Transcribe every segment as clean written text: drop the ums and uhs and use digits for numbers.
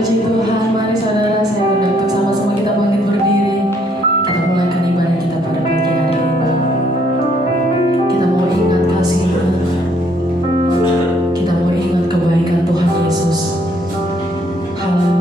Puji Tuhan, mari saudara saya undang untuk sama-sama kita bangkit berdiri. Kita mulaikan ibadah kita pada pagi hari ini. Kita mau ingat kasih-Nya. Kita mau ingat kebaikan Tuhan Yesus. Haleluya.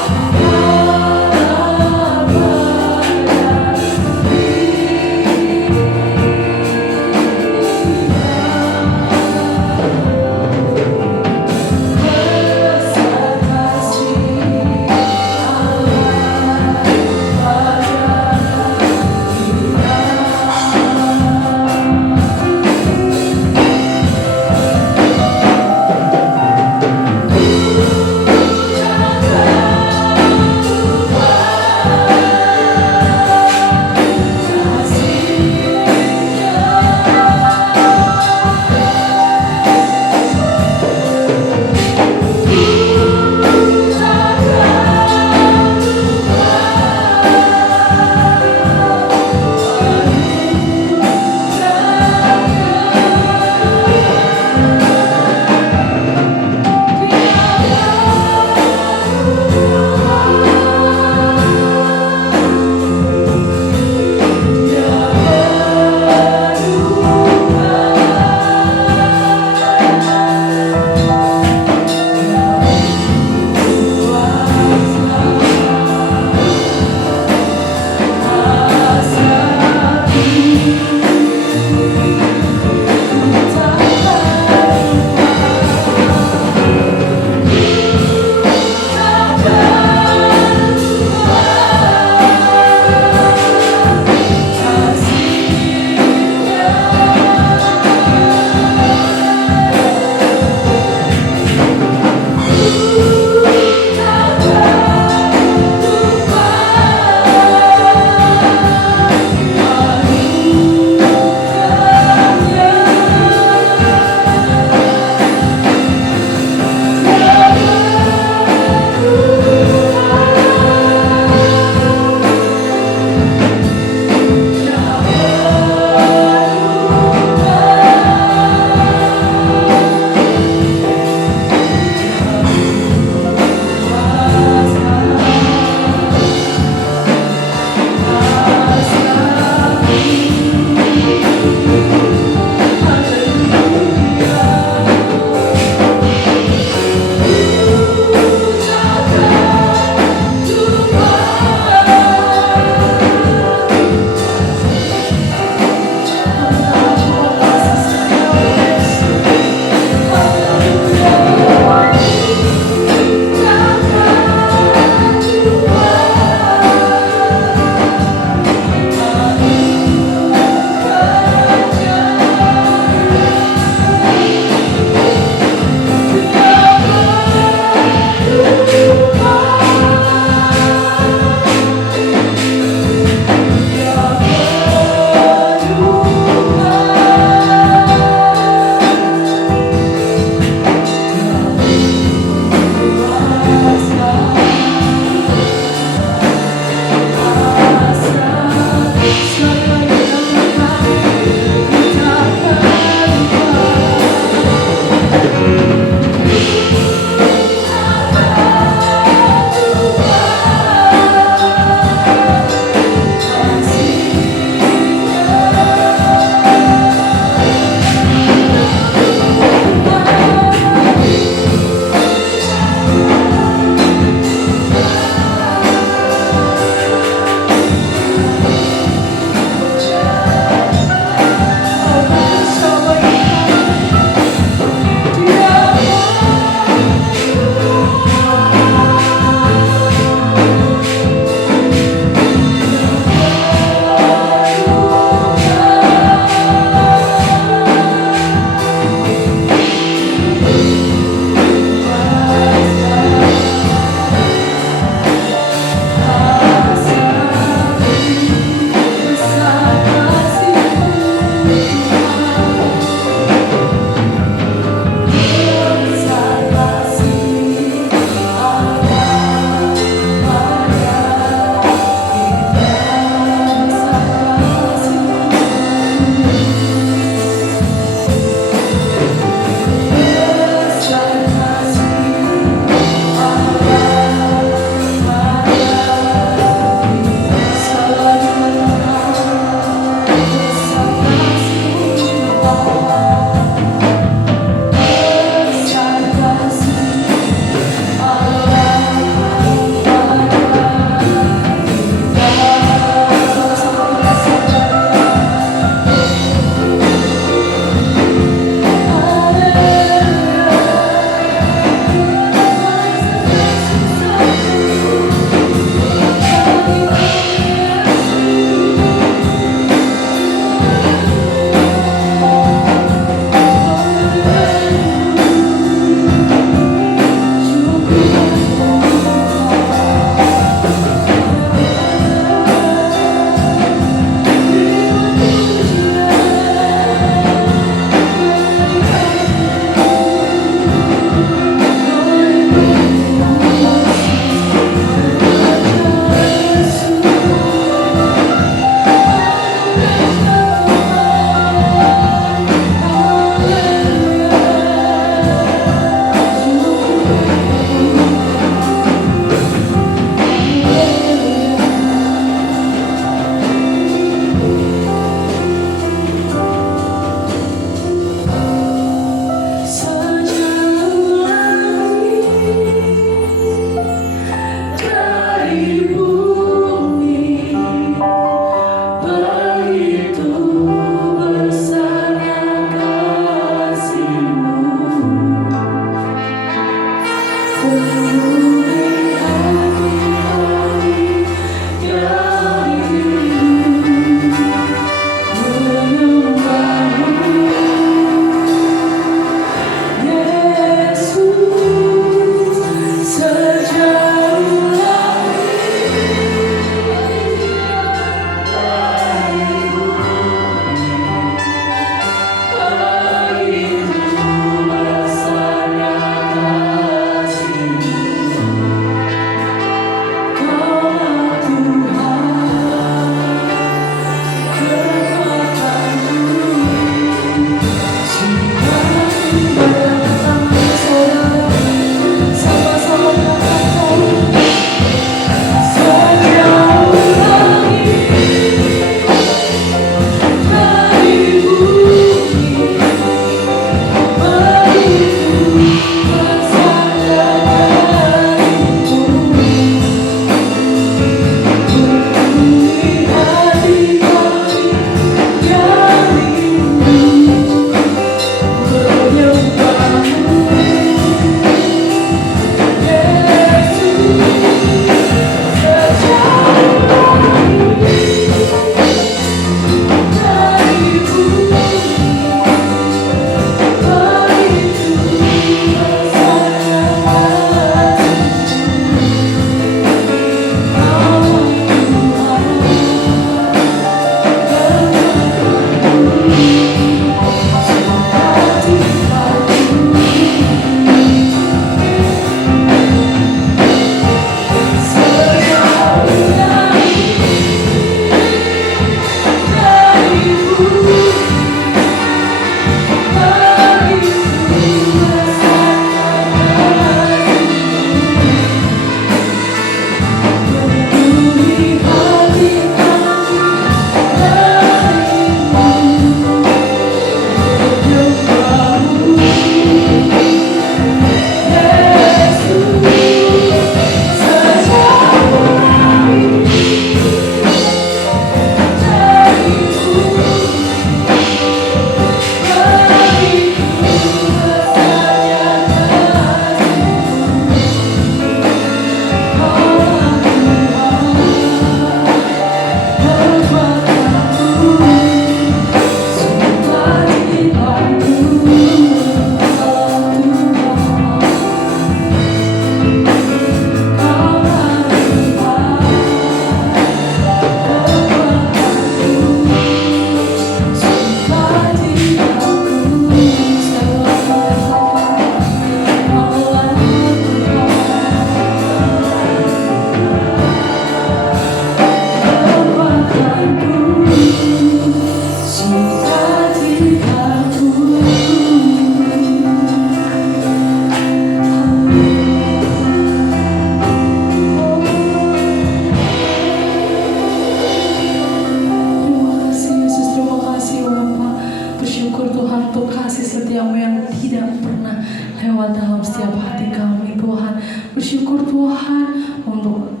bersyukur Tuhan untuk kasih setiamu yang tidak pernah lewat dalam setiap hati kami Tuhan. Bersyukur Tuhan untuk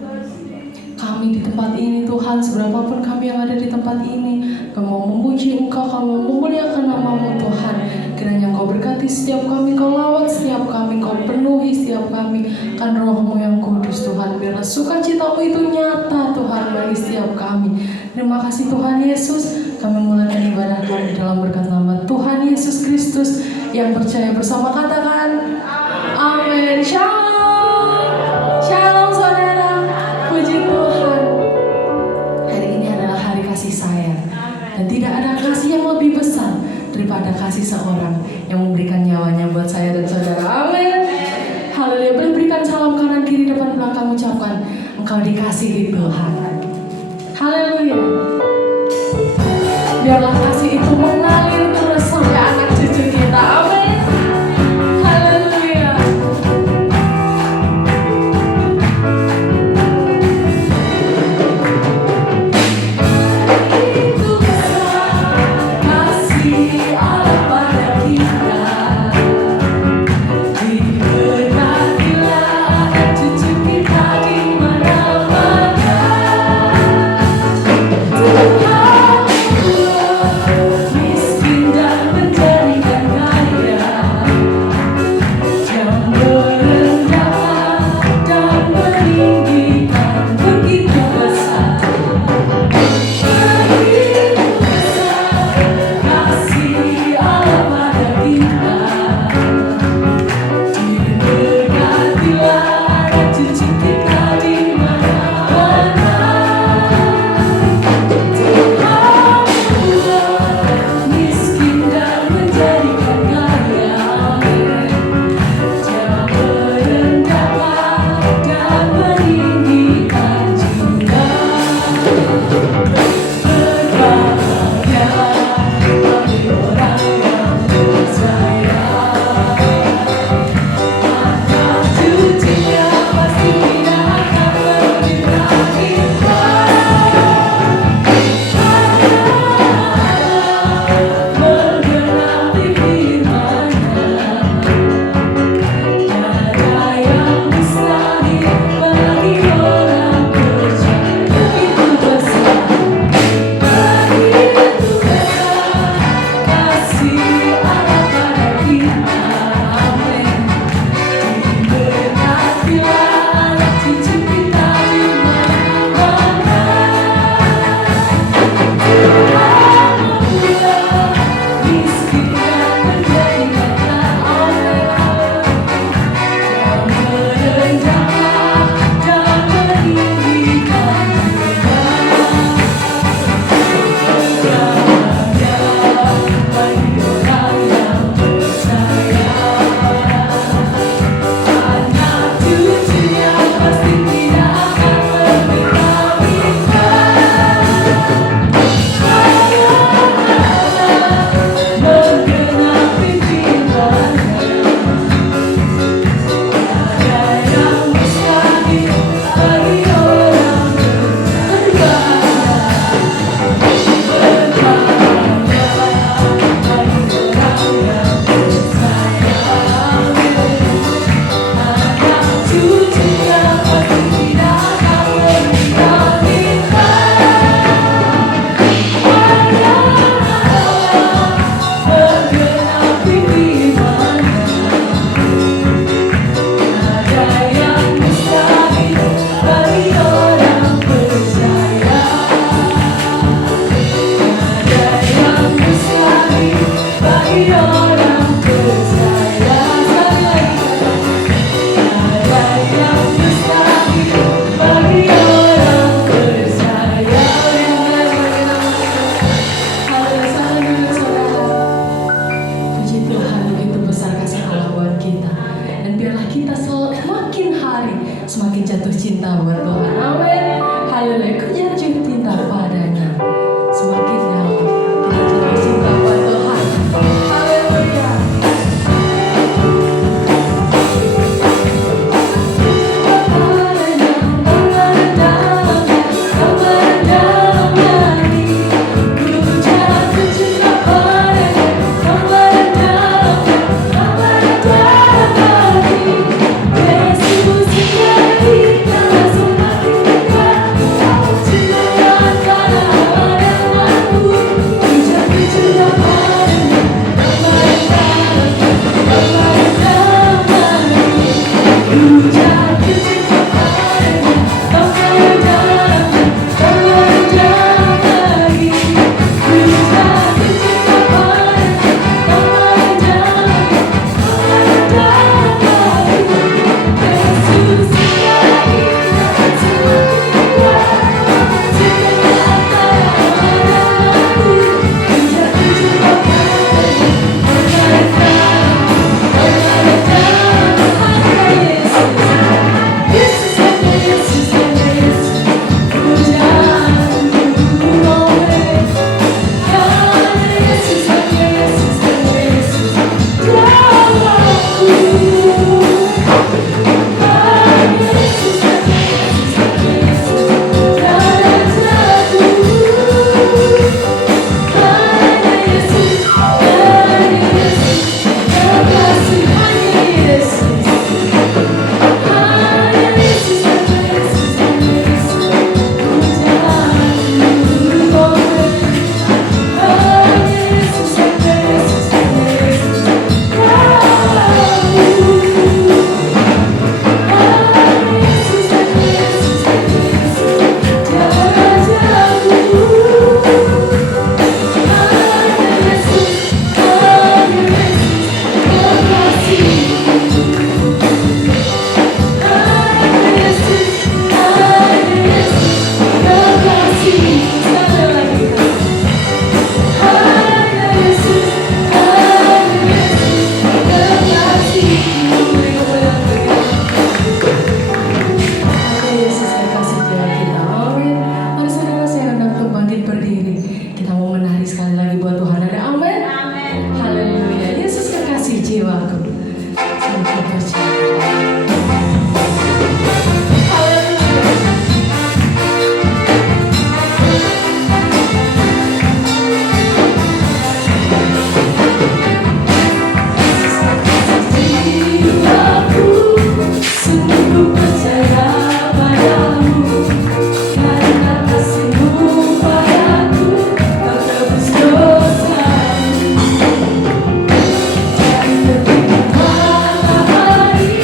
kami di tempat ini Tuhan, seberapapun kami yang ada di tempat ini, kami mau memuji Engkau, kami mau memuliakan nama-Mu Tuhan. Kiranya Engkau berkati setiap kami, Engkau lawat setiap kami, Engkau penuhi setiap kami kan Roh-Mu yang kudus Tuhan. Biarlah sukacita-Mu itu nyata Tuhan bagi setiap kami. Terima kasih Tuhan Yesus. Kami mulaikan ibadah kami dalam berkat nama Tuhan Yesus Kristus. Yang percaya bersama katakan amin. Shalom. Shalom saudara. Puji Tuhan. Hari ini adalah hari kasih sayang. Dan tidak ada kasih yang lebih besar daripada kasih seorang yang memberikan nyawanya buat saya dan saudara. Amin. Haleluya. Boleh berikan salam kanan kiri depan belakang, ucapkan engkau dikasihi Tuhan. Haleluya. Biarlah kasih itu mengalir terus sampai anak cucu kita. Amin. Haleluya. Itu besar kasih Allah pada kita. Diberkatilah anak cucu kita di mana-mana. Tuhan miskin dan menjadikan kaya, yang merendahkan dan meninggikan begitu besar. Begitu besar kasih Allah pada kita. Diberkatilah anak cucu kita di mana-mana. Miskin dan menjadikan kaya, Dia merendahkan dan meninggikan juga. Berbahagia bagi orang yang percaya, anak cucunya pasti tidak akan menderita. Menggenapi firman-Nya, tiada yang mustahil bagi orang percaya. Begitu besar kasih Allah pada kita. Amin. Diberkatilah anak cucu kita di mana-mana. Miskin dan menjadikan kaya, yang merendahkan dan meninggikan juga. Berbahagia bagi orang yang percaya, anak cucunya pasti tidak akan menderita. Menggenapi firman-Nya, tiada yang mustahil bagi orang berbahagia. Berbahagia bagi orang yang percaya, anak cucunya pasti tidak akan menderita. Menggenapi firman-Nya, tiada yang mustahil bagi orang percaya, tiada yang mustahil bagi orang percaya. Tiada yang mustahil bagi orang percaya. Haleluya, saudara. Puji Tuhan, begitu besar kasih Allah buat kita. Dan biarlah kita semakin hari semakin jatuh cinta buat Tuhan. Amin. Haleluya, kejar cinta padanya. Semakin dalam kita jatuh cinta buat Tuhan. Haleluya. Dalam-dalamnya, ku jatuh cinta padanya. mau menari sekali lagi buat Tuhan. Ada amin? Haleluya. Yesus kekasih jiwaku. Sungguh percaya. Hari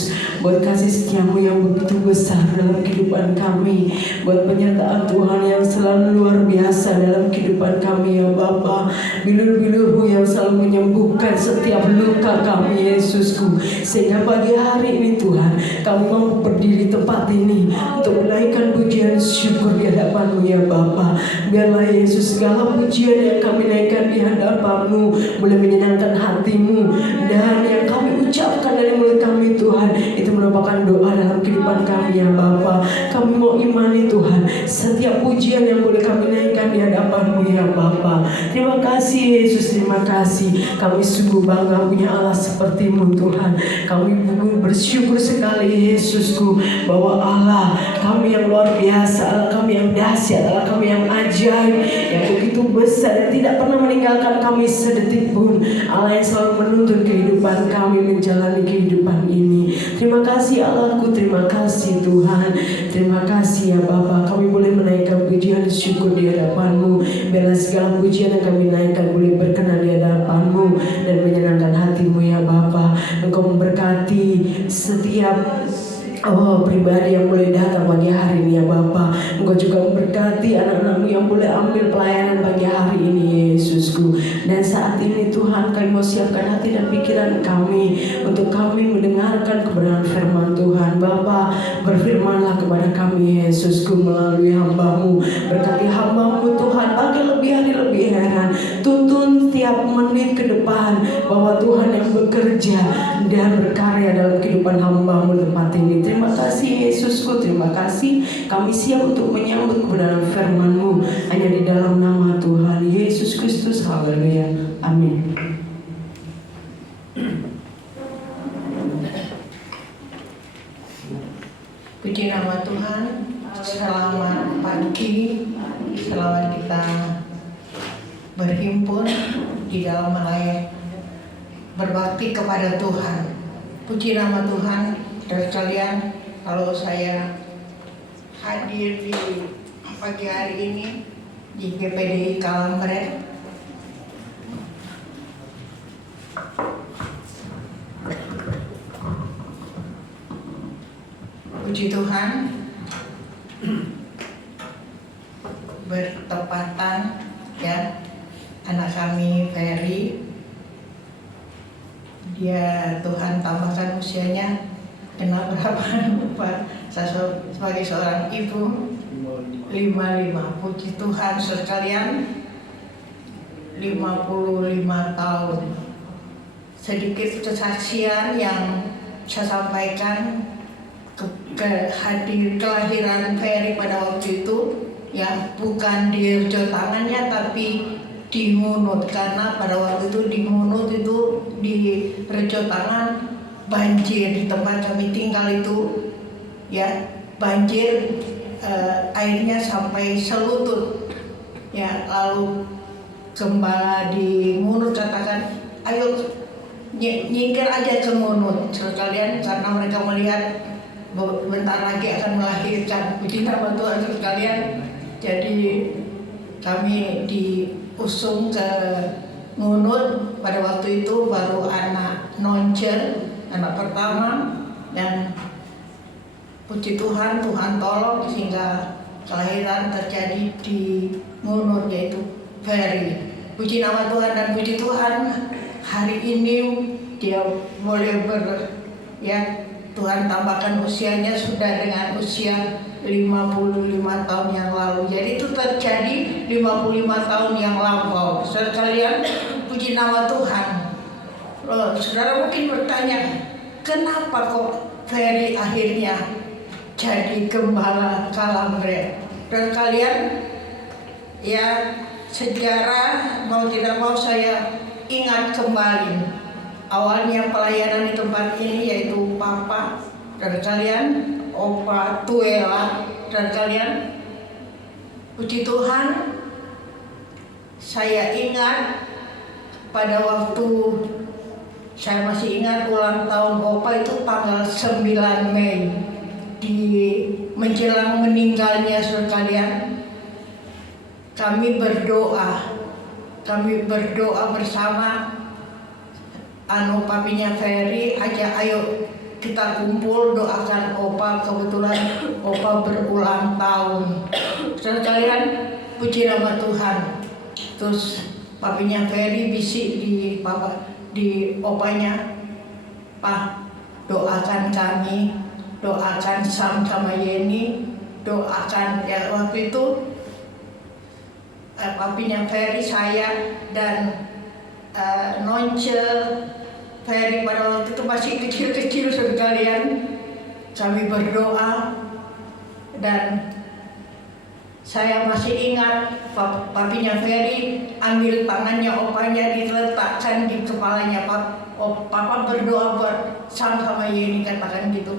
Yesus, buat kasih setiamu yang begitu besar dalam kehidupan kami, buat penyertaan Tuhan yang selalu luar biasa dalam kehidupan kami ya Bapa. Bilur-bilur-Mu yang selalu menyembuhkan setiap luka kami Yesusku, sehingga pagi hari ini Tuhan kami mau berdiri tempat ini untuk menaikkan pujian syukur di hadapan-Mu ya Bapa. Biarlah Yesus segala pujian yang kami naikkan di hadapan-Mu boleh menyenangkan hati-Mu, dan yang kami ucapkan dari mulut kami Tuhan itu merupakan doa dalam kehidupan kami ya Bapa. Kami mau imani Tuhan setiap pujian yang boleh kami naikkan di hadapan-Mu ya Bapa. Terima kasih Yesus, terima kasih. Kami sungguh bangga punya Allah seperti-Mu Tuhan. Kami bersyukur sekali Yesusku bahwa Allah kami yang luar biasa, Allah kami yang dahsyat, Allah kami yang ajaib, yang begitu besar dan tidak pernah meninggalkan kami sedetik pun. Allah yang selalu menuntun kehidupan kami menjalani kehidupan ini. Terima kasih Allahku, terima kasih Tuhan. Terima kasih ya Bapa. Kami boleh menaikkan pujian syukur di hadapan-Mu. Biarlah segala pujian yang kami naikkan boleh berkenan di hadapan-Mu dan menyenangkan hati-Mu ya Bapa. Engkau memberkati setiap pribadi yang boleh datang pagi hari ini ya Bapa. Engkau juga memberkati anak-anak-Mu yang boleh ambil pelayanan pagi hari ini Yesusku. Dan saat ini Tuhan kami mau siapkan hati dan pikiran kami untuk kami mendengarkan kebenaran firman Tuhan. Bapa, berfirmanlah kepada kami Yesusku melalui hamba-Mu. Berkati hamba-Mu Tuhan, bagi lebih hari lebih heran. Tuntun tiap menit ke depan bahwa Tuhan yang bekerja dan berkarya dalam kehidupan hamba-Mu tempat ini. Terima kasih Yesusku, terima kasih. Kami siap untuk menyambut kebenaran firman-Mu hanya di dalam nama Tuhan Yesus Kristus. Haleluya. Amin. Puji nama Tuhan. Selamat pagi. Selamat kita berhimpun di dalam melayani berbakti kepada Tuhan. Puji nama Tuhan. Dan sekalian, kalau saya hadir di pagi hari ini di GPDI Kalambret, puji Tuhan, bertepatan ya anak kami Ferry, dia Tuhan tambahkan usianya. Kenal berapa lupa. Saya sebagai seorang ibu 55. Puji Tuhan sekalian, 55 tahun. Sedikit kesaksian yang saya sampaikan kelahiran Ferry pada waktu itu ya, bukan di rejo tangannya tapi di Ngunut, karena pada waktu itu di Ngunut itu di rejo tangan banjir di tempat kami tinggal itu ya, banjir airnya sampai selutut ya. Lalu gembala di Ngunut katakan, ayo nyingkir aja ke Ngunut sekalian, karena mereka melihat bentar lagi akan melahirkan. Puji nama Tuhan sekalian. Jadi kami diusung ke Ngunut. Pada waktu itu baru anak noncer, anak pertama, dan puji Tuhan, Tuhan tolong sehingga kelahiran terjadi di Ngunut, yaitu Ferry. Puji nama Tuhan, dan puji Tuhan hari ini dia boleh Tuhan tambahkan usianya sudah dengan usia 55 tahun yang lalu. Jadi itu terjadi 55 tahun yang lampau. Sekalian, puji nama Tuhan. Saudara mungkin bertanya, kenapa kok Ferry akhirnya jadi gembala Kalambret? Dan kalian ya, sejarah mau tidak mau saya ingat kembali. Awalnya pelayanan di tempat ini yaitu Papa dan kalian, Opa Tuela dan kalian. Puji Tuhan, saya ingat pada waktu saya masih ingat ulang tahun Opa itu tanggal 9 Mei di menjelang meninggalnya sekalian. Kami berdoa bersama papinya Ferry, ayo kita kumpul doakan Opa, kebetulan Opa berulang tahun. Saudara kalian, puji nama Tuhan. Terus papinya Ferry bisik di opanya, Pak, doakan kami, doakan Sam sama Yeni, doakan ya waktu itu papinya Ferry, saya dan Nonce Ferry pada waktu itu masih kecil-kecil sekalian. Kami berdoa dan saya masih ingat papinya Ferry ambil tangannya opanya diletakkan di kepalanya. Papa berdoa buat Sam sama Yeni, katakan gitu.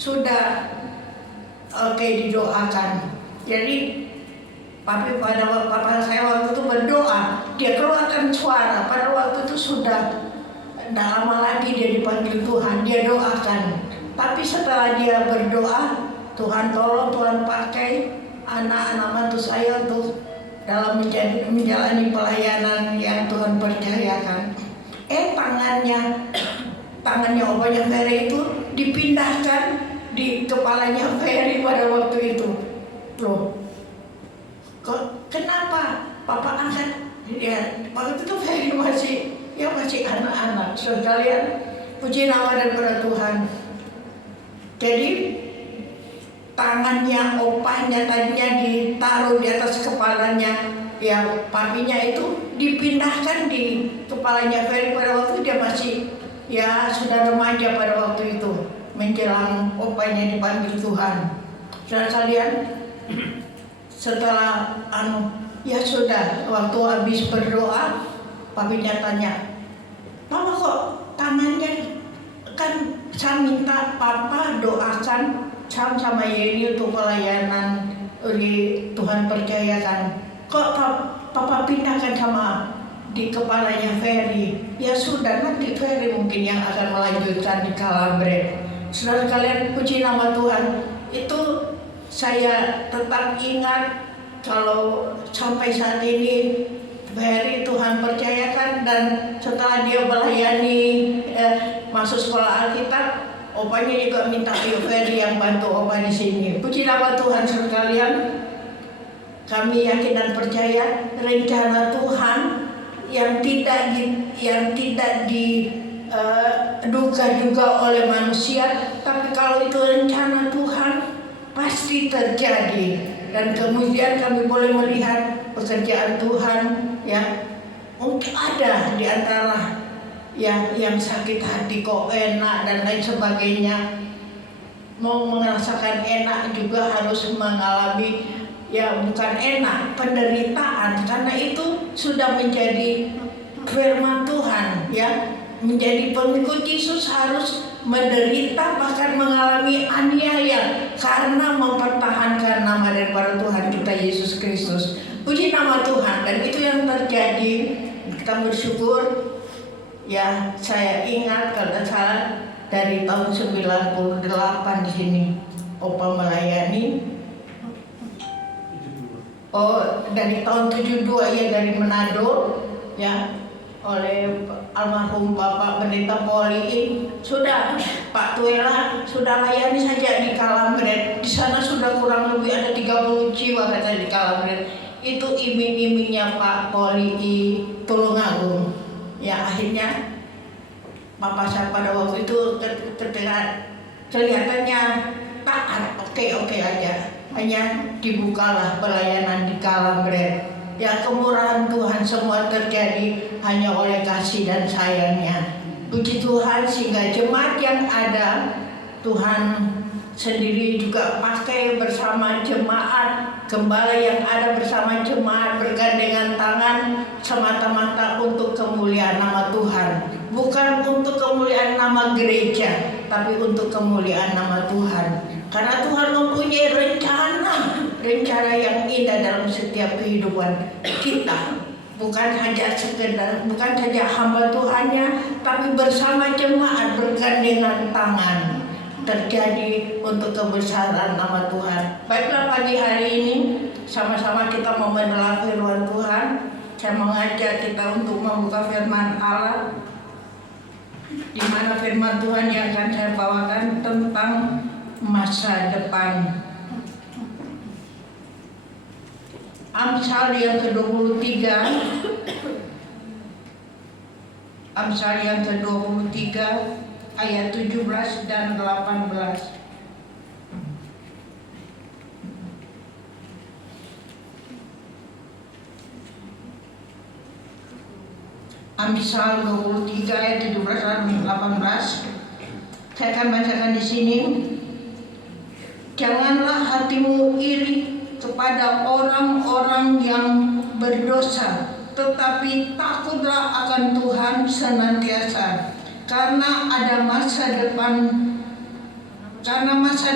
Sudah oke, didoakan. Jadi papa saya waktu itu berdoa, dia keluarkan suara. Pada waktu itu sudah tidak lama lagi dia dipanggil Tuhan, dia doakan. Tapi setelah dia berdoa, Tuhan tolong, Tuhan pakai anak-anak mantu saya untuk dalam menjalani pelayanan yang Tuhan percayakan. Tangannya opanya Ferry itu dipindahkan di kepalanya Ferry pada waktu itu. Loh, kenapa Papa angkat? Ya, waktu itu Ferry masih anak-anak. Sekalian, puji nama daripada Tuhan. Jadi tangannya opahnya tadinya ditaruh di atas kepalanya, ya papinya itu dipindahkan di kepalanya Ferry pada waktu dia masih ya sudah remaja pada waktu itu, menjelang opanya dipanggil Tuhan. Saudara sekalian, setelah ya sudah, waktu habis berdoa, papinya tanya, Mama kok tangannya, kan saya minta Papa doakan Sam sama Yeni untuk pelayanan Tuhan percayakan, kok Papa pindahkan sama di kepalanya Ferry? Ya sudah, nanti Ferry mungkin yang akan melanjutkan di Calambret. Saudara sekalian, puji nama Tuhan. Itu saya tetap ingat kalau sampai saat ini Ferry Tuhan percayakan, dan setelah dia melayani masuk sekolah Alkitab, opanya juga minta Ferry yang bantu opa di sini. Puji nama Tuhan sekalian. Kami yakin dan percaya rencana Tuhan yang tidak diduga-duga oleh manusia, tapi kalau itu rencana Tuhan pasti terjadi. Dan kemudian kami boleh melihat pekerjaan Tuhan, ya. Mungkin ada di antara yang sakit hati kok enak dan lain sebagainya. Mau merasakan enak juga harus mengalami, ya bukan enak, penderitaan. Karena itu sudah menjadi firman Tuhan, ya. Menjadi pengikut Yesus harus menderita, bahkan mengalami aniaya karena mempertahankan nama daripada Tuhan kita Yesus Kristus. Puji nama Tuhan, dan itu yang terjadi. Kita bersyukur, ya. Saya ingat kalau tidak salah dari tahun 98 di sini opa melayani. Oh, dari tahun 72 ya, dari Manado, ya, oleh almarhum Bapak Pendeta Poli. Sudah Pak Tuela sudah layani saja di Calambret. Di sana sudah kurang lebih ada 30 jiwa kata di Calambret. Itu iming-imingnya Pak Poli Tulungagung. Ya, akhirnya Bapak saya pada waktu itu kelihatannya taat, oke aja. Hanya dibukalah pelayanan di Calambret. Ya, kemurahan Tuhan semua terjadi hanya oleh kasih dan sayangnya. Puji Tuhan, sehingga jemaat yang ada Tuhan sendiri juga pakai bersama jemaat, gembala yang ada bersama jemaat bergandengan tangan semata-mata untuk kemuliaan nama Tuhan. Bukan untuk kemuliaan nama gereja, tapi untuk kemuliaan nama Tuhan. Karena Tuhan mempunyai rencana yang indah dalam setiap kehidupan kita. Bukan saja hamba Tuhannya, tapi bersama jemaat bergandengan tangan terjadi untuk kebesaran nama Tuhan. Baiklah, pagi hari ini sama-sama kita mau menelah firman Tuhan. Saya mengajak kita untuk membuka firman Allah di mana firman Tuhan yang akan saya bawakan tentang masa depan. Amsal yang ke-23, Amsal yang ke-23 ayat 17 dan 18. Amsal 23 ayat 17 dan 18. Saya akan bacakan di sini. Janganlah hatimu iri kepada orang-orang yang berdosa, tetapi takutlah akan Tuhan senantiasa, karena masa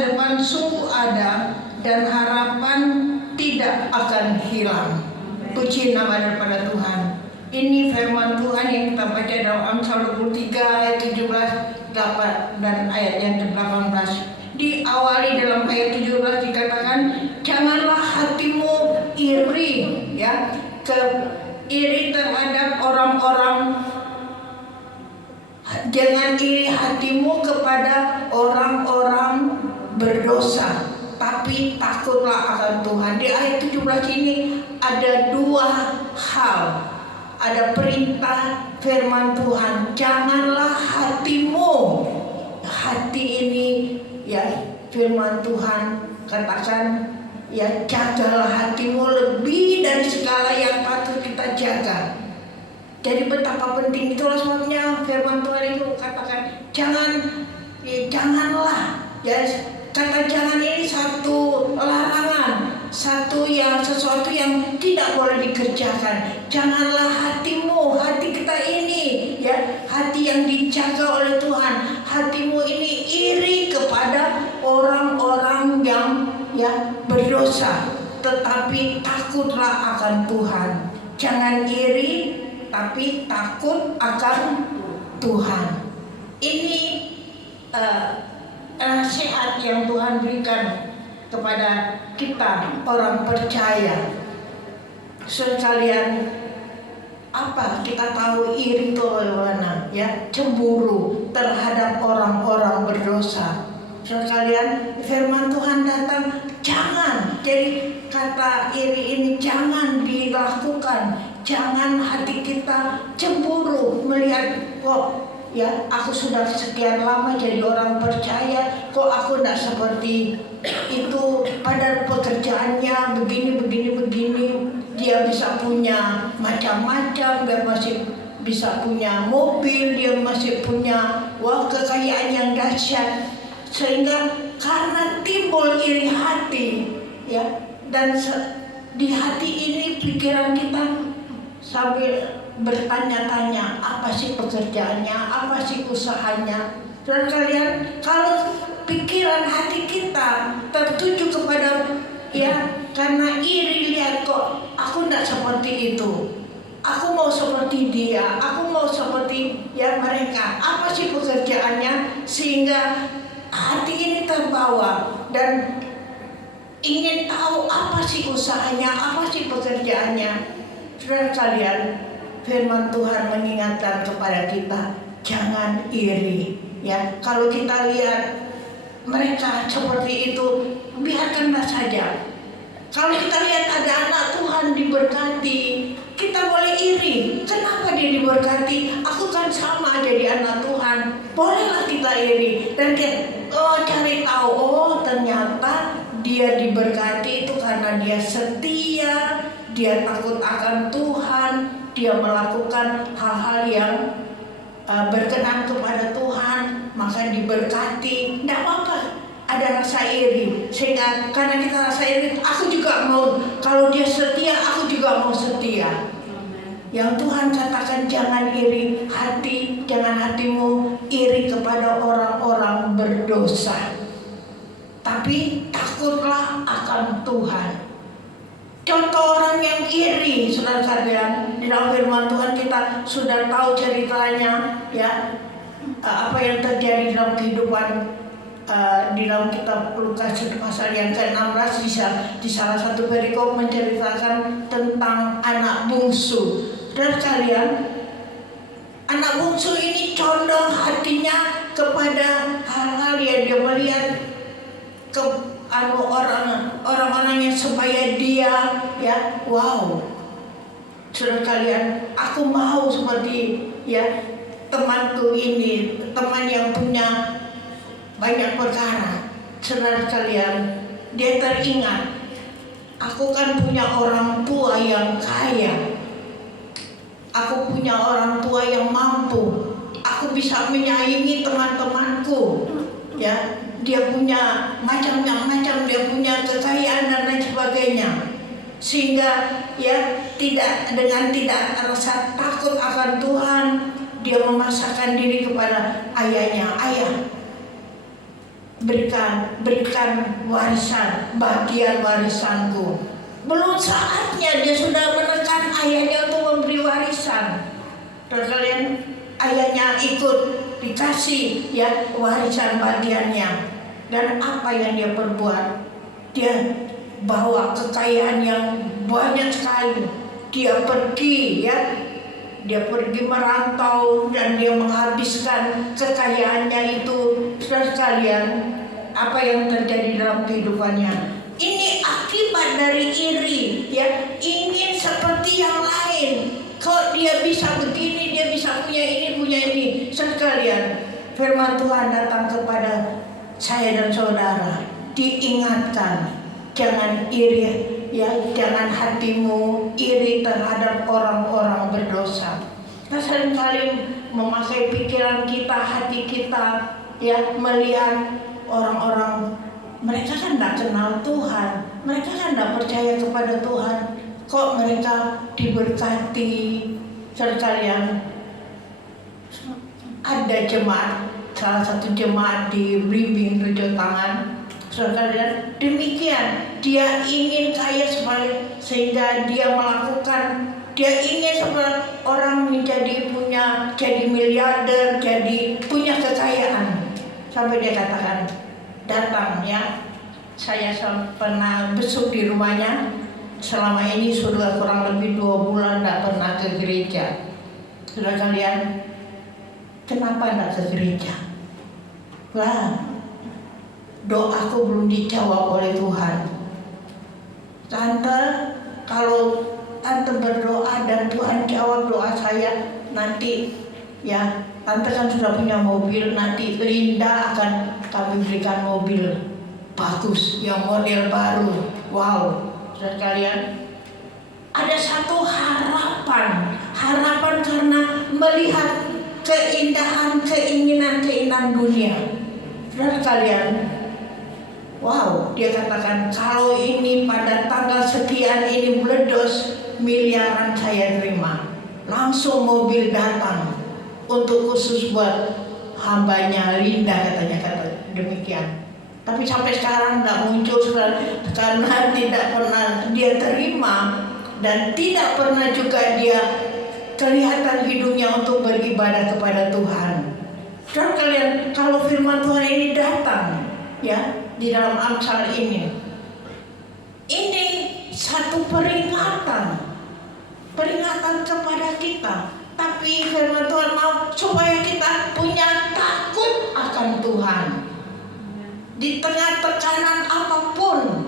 depan sungguh ada dan harapan tidak akan hilang. Puji nama daripada Tuhan. Ini firman Tuhan yang kita baca dalam Amsal 23 ayat 17 dan ayat yang ke-18. Diawali dalam ayat 17 dikatakan, janganlah hatimu iri, ya, iri terhadap orang-orang. Jangan iri hatimu kepada orang-orang berdosa, tapi takutlah akan Tuhan. Di ayat 17 ini ada dua hal. Ada perintah firman Tuhan, janganlah hatimu. Hati ini, ya, firman Tuhan katakan, ya, jagalah hatimu lebih dari segala yang patut kita jaga. Jadi betapa penting, itulah sebabnya firman Tuhan itu katakan janganlah, ya, kata jangan ini satu larangan, sesuatu yang tidak boleh dikerjakan. Janganlah hatimu, hati kita ini, ya, hati yang dijaga oleh Tuhan. Hatimu ini iri kepada orang-orang yang, ya, berdosa, tetapi takutlah akan Tuhan. Jangan iri, tapi takut akan Tuhan. Ini nasihat yang Tuhan berikan kepada kita orang percaya. Sekalian, apa kita tahu iri itu bagaimana, ya, cemburu terhadap orang-orang berdosa. Sekalian, firman Tuhan datang, jangan. Jadi kata iri ini jangan dilakukan. Jangan hati kita cemburu melihat, kok, ya, aku sudah sekian lama jadi orang percaya, kok aku tidak seperti itu. Pada pekerjaannya begini. Dia bisa punya macam-macam, dia masih bisa punya mobil, dia masih punya kekayaan yang dahsyat. Sehingga karena timbul iri hati, ya, dan di hati ini pikiran kita sambil bertanya-tanya, apa sih pekerjaannya, apa sih usahanya. Dan kalian, kalau pikiran hati kita tertuju kepada, ya, karena iri, lihat, kok aku tidak seperti itu, aku mau seperti dia, aku mau seperti, ya, mereka, apa sih pekerjaannya, sehingga hati ini terbawa dan ingin tahu apa sih usahanya, apa sih pekerjaannya. Saudara kalian, firman Tuhan mengingatkan kepada kita, jangan iri, ya. Kalau kita lihat mereka seperti itu, biarkanlah saja. Kalau kita lihat ada anak Tuhan diberkati, kita boleh iri. Kenapa dia diberkati? Aku kan sama jadi anak Tuhan. Bolehlah kita iri dan cari tahu, ternyata dia diberkati itu karena dia setia, dia takut akan Tuhan, dia melakukan hal-hal yang berkenan kepada Tuhan, maka diberkati. Tidak apa-apa ada rasa iri, sehingga karena kita rasa iri, aku juga mau, kalau dia setia, aku juga mau setia. Yang Tuhan katakan, jangan iri hati, jangan hatimu iri kepada orang-orang berdosa, tapi takutlah akan Tuhan. Contoh orang yang iri, saudara sekalian, di dalam firman Tuhan kita sudah tahu ceritanya, ya, apa yang terjadi dalam kehidupan, di dalam kitab Lukas pasal yang ke-16 di salah satu perikop menceritakan tentang anak bungsu. Dan kalian, Anak bungsu ini condong hatinya kepada hal-hal yang dia melihat ke orang-orang yang supaya dia ya wow. Saudara kalian, aku mau seperti ya temanku ini, teman yang punya banyak perkara. Saudara kalian, dia teringat, aku kan punya orang tua yang kaya. Aku punya orang tua yang mampu. Aku bisa menyaingi teman-temanku. Ya, dia punya macam-macam, dia punya kekayaan dan lain sebagainya. Sehingga ya tidak rasa takut akan Tuhan, dia memaksakan diri kepada ayahnya, ayah berikan warisan, bagian warisanku. Belum saatnya dia sudah menekan ayahnya untuk memberi warisan. Dan kalian, ayahnya ikut dikasih ya warisan bagiannya. Dan apa yang dia perbuat? Dia bawa kekayaan yang banyak sekali. Dia pergi ya, dia pergi merantau dan dia menghabiskan kekayaannya itu. Saudara sekalian, apa yang terjadi dalam kehidupannya? Ini akibat dari iri, ya, ingin seperti yang lain. Kok dia bisa begini, dia bisa punya ini. Saudara sekalian, firman Tuhan datang kepada saya dan saudara, diingatkan, jangan iri, ya, jangan hatimu iri terhadap orang-orang berdosa. Kita seringkali memakai pikiran kita, hati kita, ya, melihat orang-orang, mereka kan tidak kenal Tuhan, mereka kan tidak percaya kepada Tuhan, kok mereka diberkati. Saudara sekalian, ada jemaat, salah satu jemaat di Blimbing Rejo Tangan. Saudara sekalian, demikian, dia ingin kaya sehingga dia melakukan, dia ingin supaya orang menjadi jadi miliarder, jadi punya kekayaan. Sampai dia katakan, datang ya, saya pernah besuk di rumahnya. Selama ini sudah kurang lebih 2 bulan tidak pernah ke gereja. Saudara kalian, kenapa tidak ke gereja? Wah, doaku belum dijawab oleh Tuhan. Tante, kalau tante berdoa dan Tuhan jawab doa saya, nanti ya, tante kan sudah punya mobil, nanti Linda akan kami berikan mobil bagus, yang model baru. Wow, saudara kalian, ada satu harapan karena melihat keindahan, keinginan dunia. Saudara kalian, wow, dia katakan, kalau ini pada tanggal sekian ini meledos, miliaran saya terima. Langsung mobil datang untuk khusus buat hambanya Linda, kata demikian. Tapi sampai sekarang tidak muncul, karena tidak pernah dia terima dan tidak pernah juga dia kelihatan hidupnya untuk beribadah kepada Tuhan. Dan kalian, kalau firman Tuhan ini datang ya di dalam Amsal ini satu peringatan kepada kita. Tapi firman Tuhan mau supaya kita punya takut akan Tuhan. Di tengah tekanan apapun,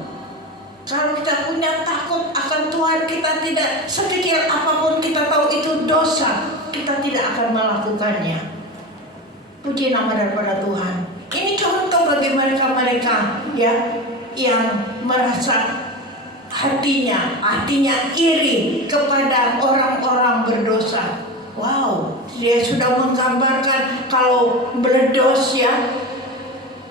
kalau kita punya takut akan Tuhan, kita tidak sekecil apapun kita tahu itu dosa, kita tidak akan melakukannya. Puji nama daripada Tuhan. Ini contoh bagi mereka ya yang merasa hatinya iri kepada orang-orang berdosa. Wow, dia sudah menggambarkan kalau meledos ya,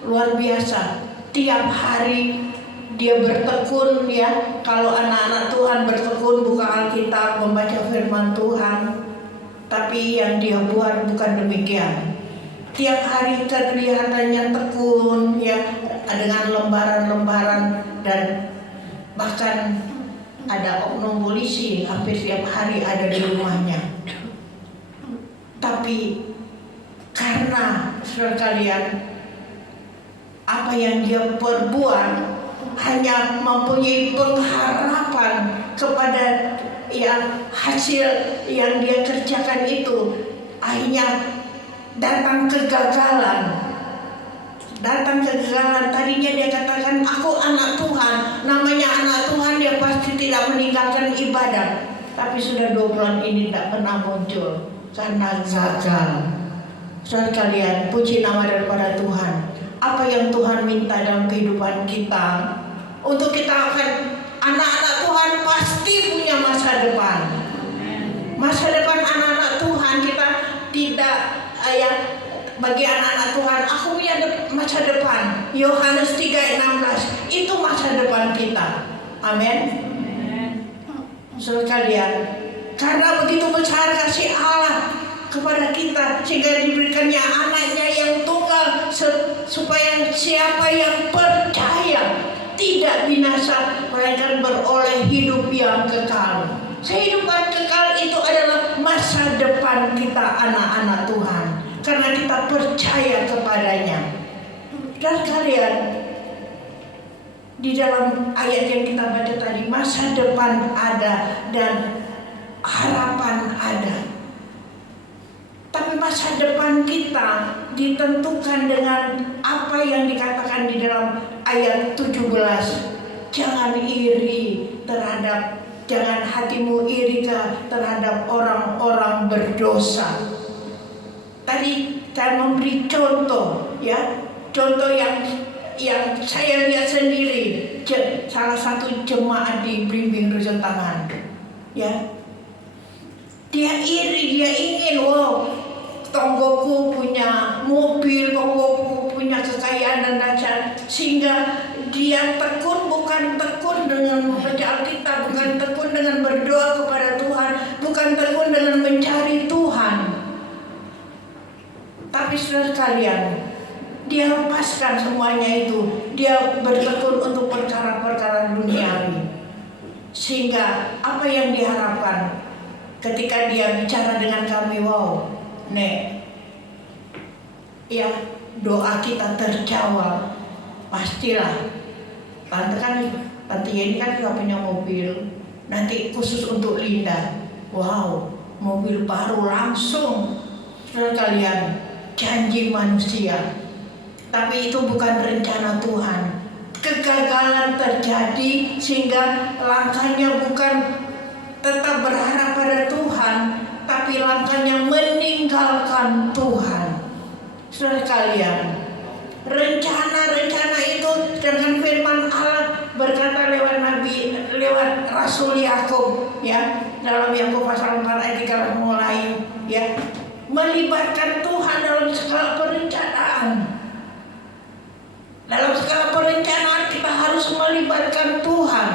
luar biasa. Tiap hari dia bertekun ya. Kalau anak-anak Tuhan bertekun, buka Alkitab, membaca firman Tuhan. Tapi yang dia buat bukan demikian. Tiap hari kelihatannya tekun ya, dengan lembaran-lembaran, dan bahkan ada oknum polisi hampir tiap hari ada di rumahnya. Tapi karena saudara kalian, apa yang dia perbuat hanya mempunyai pengharapan kepada yang hasil yang dia kerjakan itu akhirnya datang kegagalan. Tadinya dia katakan aku anak Tuhan, namanya anak Tuhan, dia pasti tidak meninggalkan ibadah. Tapi sudah 2 bulan ini tidak pernah muncul karena gagal. Saudara kalian, puji nama daripada Tuhan. Apa yang Tuhan minta dalam kehidupan kita, untuk kita akan anak-anak Tuhan pasti punya masa depan. Masa depan anak-anak Tuhan, kita tidak bagi anak-anak Tuhan, aku punya masa depan. Yohanes 3:16 itu masa depan kita. Amin. Saudara kalian, karena begitu besar kasih Allah kepada kita, sehingga diberikannya anaknya yang tunggal, supaya siapa yang percaya tidak binasa, melainkan beroleh hidup yang kekal. Kehidupan kekal itu adalah masa depan kita anak-anak Tuhan, karena kita percaya kepadanya. Dan kalian, di dalam ayat yang kita baca tadi, masa depan ada dan harapan ada. Tapi masa depan kita ditentukan dengan apa yang dikatakan di dalam ayat 17. Jangan hatimu iri terhadap orang-orang berdosa. Tadi saya memberi contoh, ya, contoh yang saya lihat sendiri. Salah satu jemaat di Blimbing Rejo Tangan, ya, dia iri, dia ingin, tonggoku punya mobil, tonggoku punya kekayaan dan dahsyat, sehingga dia tekun, bukan tekun dengan membaca Alkitab, bukan tekun dengan berdoa kepada Tuhan, bukan tekun dengan mencari Tuhan. Tapi saudara kalian, dia lepaskan semuanya itu. Dia bertekun untuk perkara-perkara duniawi. Sehingga apa yang diharapkan ketika dia bicara dengan kami, Nek, ya, doa kita terjawab. Pastilah. Tante Yeni kan juga punya mobil. Nanti khusus untuk Linda. Mobil baru langsung. Saudara kalian, janji manusia. Tapi itu bukan rencana Tuhan. Kegagalan terjadi sehingga langkahnya bukan tetap berharap pada Tuhan, tapi langkahnya meninggalkan Tuhan. Saudara kalian, rencana itu dengan firman Allah berkata lewat Rasul Yakub, ya, dalam Yakub pasal 4 ayat 3 mulai, ya, melibatkan Tuhan dalam segala perencanaan. Dalam segala perencanaan kita harus melibatkan Tuhan,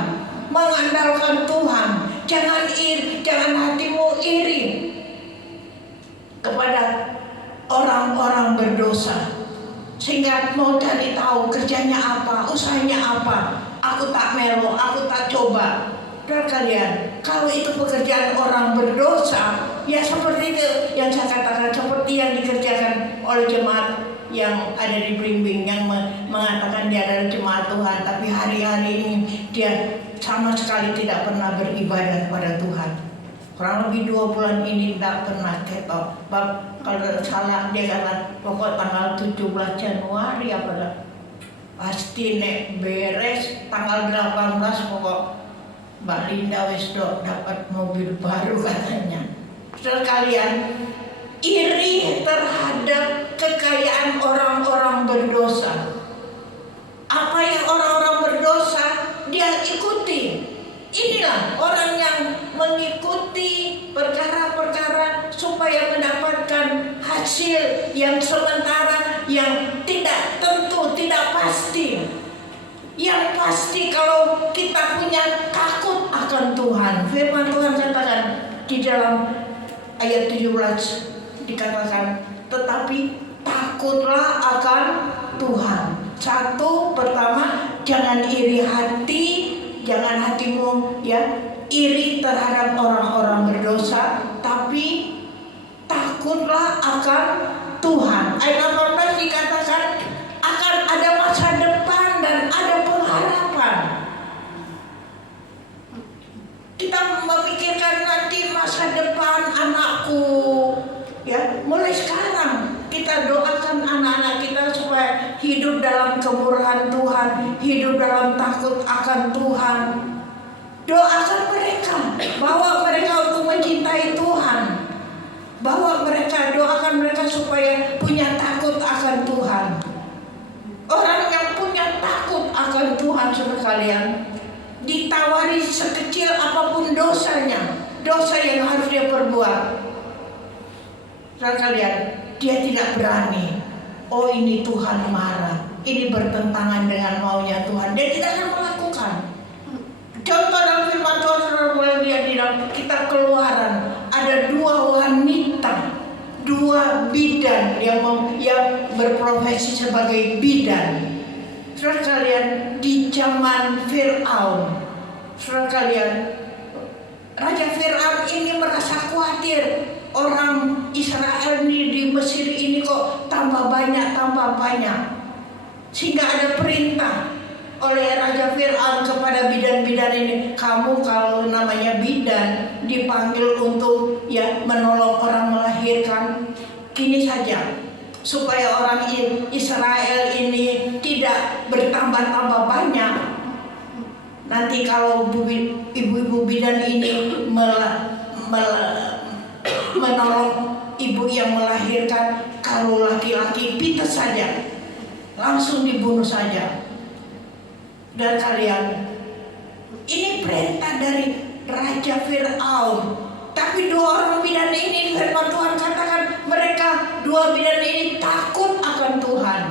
mengandalkan Tuhan. Jangan iri, jangan hatimu iri kepada orang-orang berdosa, sehingga mau cari tahu kerjanya apa, usahanya apa. Aku tak melo, aku tak coba. Dan kalian, kalau itu pekerjaan orang berdosa, ya seperti itu yang saya katakan, seperti yang dikerjakan oleh jemaat yang ada di Blimbing, yang mengatakan dia adalah jemaat Tuhan, tapi hari-hari ini dia sama sekali tidak pernah beribadah kepada Tuhan. Kurang lebih 2 bulan ini tidak pernah ketok. Kalau salah dia kata pokok tanggal 17 Januari pasti nek beres tanggal 18 pokok Mbak Linda Wesdo dapat mobil baru katanya. Saudara kalian, iri terhadap kekayaan orang-orang berdosa. Apa yang orang-orang berdosa dia ikuti. Inilah orang yang mengikuti perkara-perkara supaya mendapatkan hasil yang sementara, yang tidak tentu, tidak pasti. Yang pasti kalau kita punya takut akan Tuhan. Firman Tuhan katakan di dalam ayat 17 dikatakan, tetapi takutlah akan Tuhan. Pertama, jangan iri hati, jangan hatimu, ya, iri terhadap orang-orang berdosa, tapi takutlah akan Tuhan. Ayat 18 dikatakan akan ada masa depan dan ada pengharapan. Kita memikirkan nanti masa depan anakku, ya, kita doakan anak-anak kita supaya hidup dalam kemurahan Tuhan, hidup dalam takut akan Tuhan. Doakan mereka, bawa mereka untuk mencintai Tuhan. Doakan mereka supaya punya takut akan Tuhan. Orang yang punya takut akan Tuhan, saudara kalian, ditawari sekecil apapun dosanya, dosa yang harus dia perbuat, saudara kalian, dia tidak berani. Oh, ini Tuhan marah, ini bertentangan dengan maunya Tuhan, dia tidak akan melakukan. Contoh dalam firman Tuhan, saudara boleh lihat di dalam kitab Keluaran, ada 2 wanita, 2 bidan yang berprofesi sebagai bidan. Saudara kalian, di zaman Fir'aun, saudara kalian, Raja Fir'aun ini merasa khawatir, orang Israel ini di Mesir ini kok tambah banyak, sehingga ada perintah oleh Raja Fir'aun kepada bidan-bidan ini, kamu kalau namanya bidan dipanggil untuk menolong orang melahirkan, gini saja, supaya orang Israel ini tidak bertambah-tambah banyak. Nanti kalau ibu-ibu bidan ini menolong ibu yang melahirkan, kalau laki-laki pites saja, langsung dibunuh saja. Dan kalian, ini perintah dari Raja Fir'aun. Tapi 2 orang bidan ini, firman Tuhan katakan mereka 2 bidan ini takut akan Tuhan.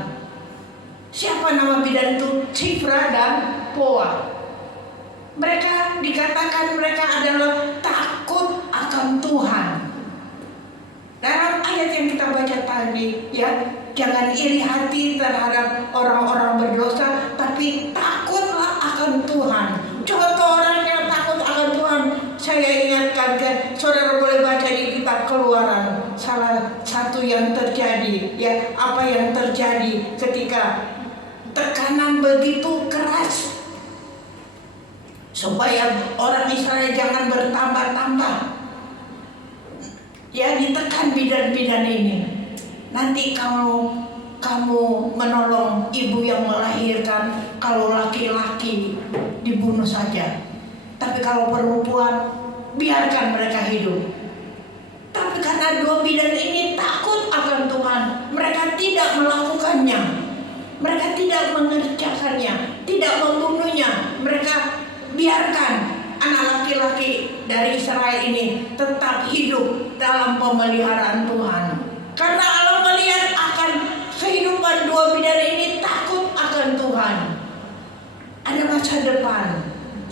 Siapa nama bidan itu? Shifra dan Poa. Mereka dikatakan mereka adalah takut akan Tuhan. Dalam ayat yang kita baca tadi, jangan iri hati terhadap orang-orang berdosa, tapi takutlah akan Tuhan. Contoh orang yang takut akan Tuhan, saya ingatkan saudara boleh baca di kitab Keluaran, salah satu yang terjadi, apa yang terjadi ketika tekanan begitu keras supaya orang Israel jangan bertambah-tambah. Ditekan bidan-bidan ini. Nanti kamu menolong ibu yang melahirkan, kalau laki-laki dibunuh saja. Tapi kalau perempuan, biarkan mereka hidup. Tapi karena 2 bidan ini takut akan Tuhan, mereka tidak melakukannya. Mereka tidak mengerjakannya, tidak membunuhnya. Mereka biarkan anak laki-laki dari Israel ini tetap hidup dalam pemeliharaan Tuhan. Karena Allah melihat akan kehidupan 2 bidan ini takut akan Tuhan. Ada masa depan.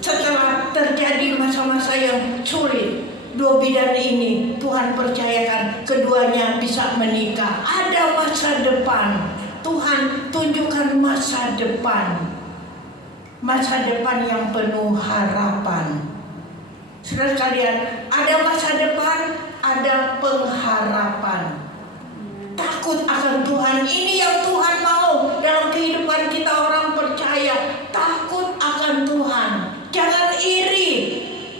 Setelah terjadi masa-masa yang sulit, 2 bidan ini Tuhan percayakan keduanya bisa menikah. Ada masa depan. Tuhan tunjukkan masa depan. Masa depan yang penuh harapan. Saudara sekalian, ada masa depan, ada pengharapan. Takut akan Tuhan, ini yang Tuhan mau dalam kehidupan kita orang percaya. Takut akan Tuhan. Jangan iri.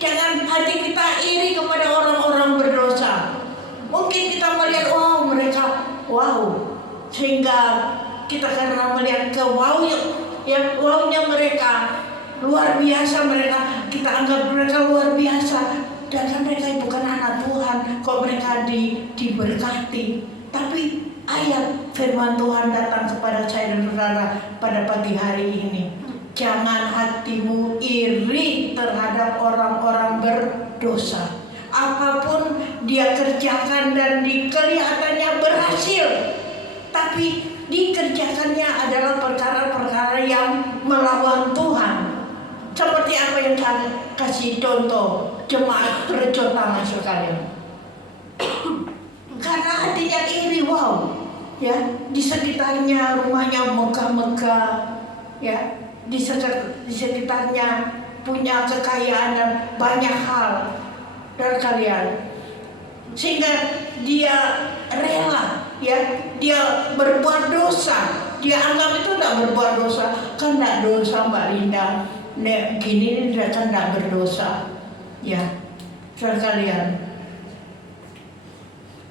Jangan hati kita iri kepada orang-orang berdosa. Mungkin kita melihat, mereka sehingga kita karena melihat wownya mereka luar biasa, kita anggap mereka luar biasa, dan mereka bukan anak Tuhan, kok mereka diberkati. Tapi ayat firman Tuhan datang kepada saya dan saudara pada pagi hari ini, jangan hatimu iri terhadap orang-orang berdosa. Apapun dia kerjakan dan kelihatannya berhasil, tapi dikerjakannya adalah perkara-perkara yang melawan Tuhan. Seperti apa yang saya kasih contoh jemaat Rejo Tangan sekalian. Karena hatinya iri, di sekitarnya rumahnya megah-megah, di sekitarnya punya kekayaan dan banyak hal dari kalian, sehingga dia rela, dia berbuat dosa. Dia anggap itu tidak berbuat dosa, kan tidak dosa Mbak Linda. Gini kan tidak berdosa, saudara kalian.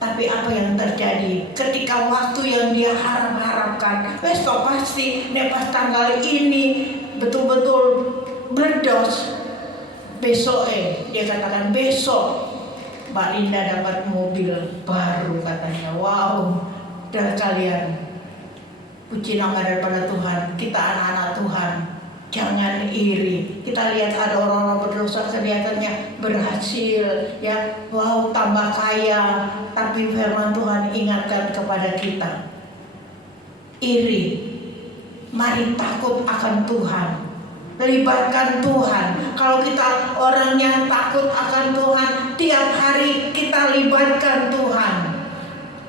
Tapi apa yang terjadi ketika waktu yang dia harapkan, besok pasti pas tanggal ini betul-betul berdos. Besok dia katakan besok Mbak Linda dapat mobil baru katanya. Wow, dan kalian puji nama daripada Tuhan. Kita anak-anak Tuhan, jangan iri. Kita lihat ada orang-orang berdosa kelihatannya berhasil, ya, wow, tambah kaya. Tapi firman Tuhan ingatkan kepada kita, iri. Mari takut akan Tuhan. Libatkan Tuhan. Kalau kita orang yang takut akan Tuhan, tiap hari kita libatkan Tuhan.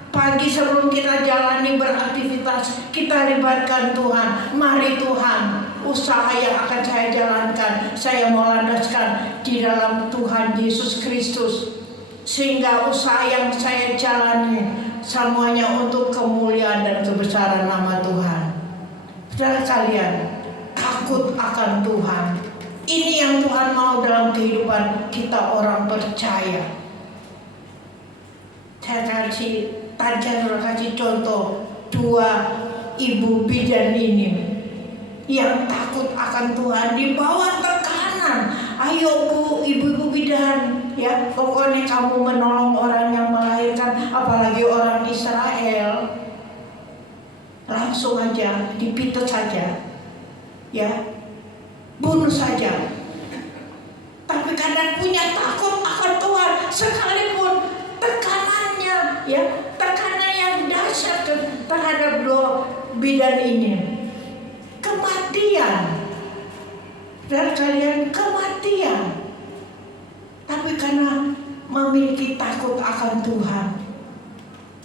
Pagi sebelum kita jalani beraktivitas, kita libatkan Tuhan. Mari Tuhan, usaha yang akan saya jalankan, saya mau landaskan di dalam Tuhan Yesus Kristus. Sehingga usaha yang saya jalani semuanya untuk kemuliaan dan kebesaran nama Tuhan. Saudara kalian, takut akan Tuhan. Ini yang Tuhan mau dalam kehidupan kita orang percaya. Saya kasih contoh 2 ibu bidan ini yang takut akan Tuhan di bawah tekanan. Ayo Bu, ibu-ibu bidan, ya, pokoknya kamu menolong orang yang melahirkan, apalagi orang Israel. Langsung aja dipitet saja, ya, bunuh saja. Tapi karena punya takut akan Tuhan, sekalipun tekanannya, ya, tekanan yang dahsyat terhadap 2 bidan ini, kematian, dan kalian kematian. Tapi karena memiliki takut akan Tuhan,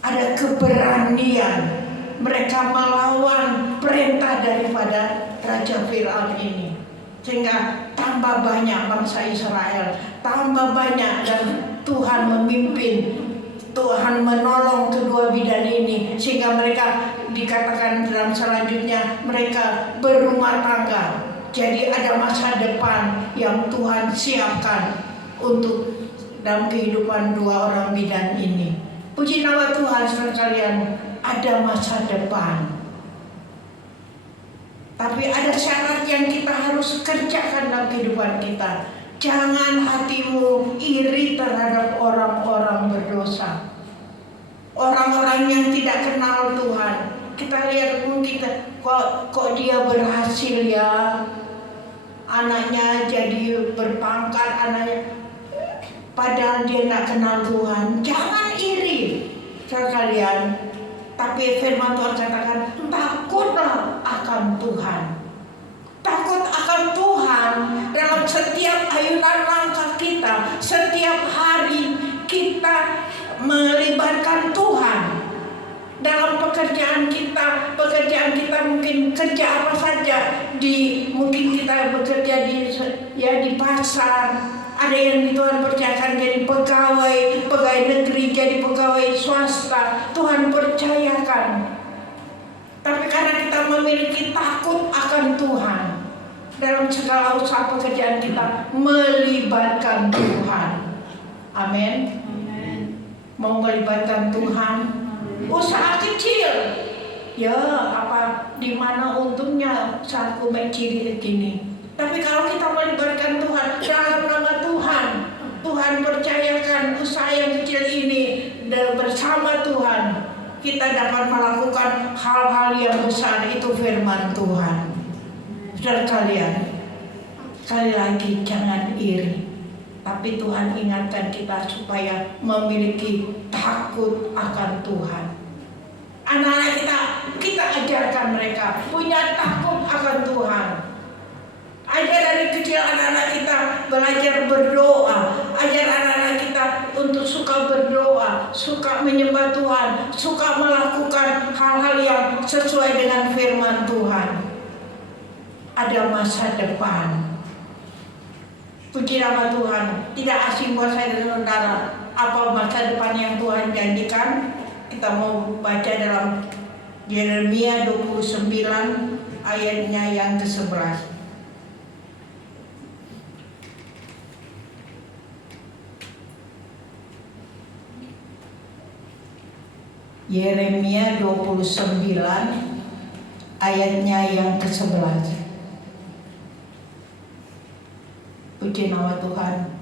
ada keberanian. Mereka melawan perintah daripada Raja Firaun ini. Sehingga tambah banyak bangsa Israel, tambah banyak, dan Tuhan memimpin, Tuhan menolong kedua bidan ini. Sehingga mereka dikatakan dalam selanjutnya mereka berumah tangga. Jadi ada masa depan yang Tuhan siapkan untuk dalam kehidupan 2 orang bidan ini. Puji nama Tuhan, saudara sekalian. Ada masa depan. Tapi ada syarat yang kita harus kerjakan dalam kehidupan kita. Jangan hatimu iri terhadap orang-orang berdosa, orang-orang yang tidak kenal Tuhan. Kita lihat mungkin kok dia berhasil, ya, anaknya jadi berpangkat, anaknya, padahal dia tidak kenal Tuhan. Jangan iri, sekalian. Tapi firman Tuhan katakan, takutlah akan Tuhan. Takut akan Tuhan dalam setiap ayunan langkah kita. Setiap hari kita melibatkan Tuhan dalam pekerjaan kita. Pekerjaan kita mungkin kerja apa saja. Mungkin kita bekerja di pasar. Ada yang Tuhan percayakan jadi pegawai negeri, jadi pegawai swasta. Tuhan percayakan. Tapi karena kita memiliki takut akan Tuhan, dalam segala usaha pekerjaan kita melibatkan Tuhan. Amin. Mau melibatkan Tuhan. Usaha kecil, ya, di mana untungnya saat ciri begini. Tapi kalau kita melibatkan Tuhan dalam nama Tuhan, Tuhan percayakan usaha yang kecil ini bersama Tuhan, kita dapat melakukan hal-hal yang besar. Itu firman Tuhan. Saudara kalian, sekali lagi jangan iri. Tapi Tuhan ingatkan kita supaya memiliki takut akan Tuhan. Anak-anak kita ajarkan mereka punya takut akan Tuhan. Ajar dari kecil anak-anak kita belajar berdoa. Ajar anak-anak kita untuk suka berdoa, suka menyembah Tuhan, suka melakukan hal-hal yang sesuai dengan firman Tuhan. Ada masa depan. Puji nama Tuhan. Tidak asing buat saya dan saudara apa masa depan yang Tuhan janjikan. Kita mau baca dalam Yeremia 29 ayatnya yang ke-11. Yeremia 29 ayatnya yang ke-11. Puji nama Tuhan.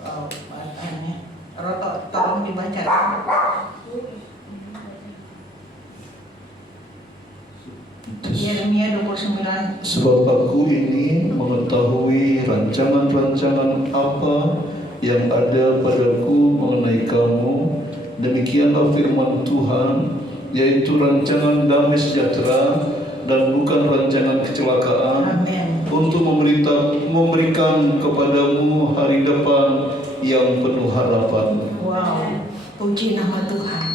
Bacaannya. Roto, tolong dibaca. Yeremia 29. Sebab aku ini mengetahui rancangan-rancangan apa yang ada padaku mengenai kamu, demikianlah firman Tuhan, yaitu rancangan damai sejahtera dan bukan rancangan kecelakaan, Amin. untuk memberikan kepadamu hari depan yang penuh harapan. Wow, puji nama Tuhan.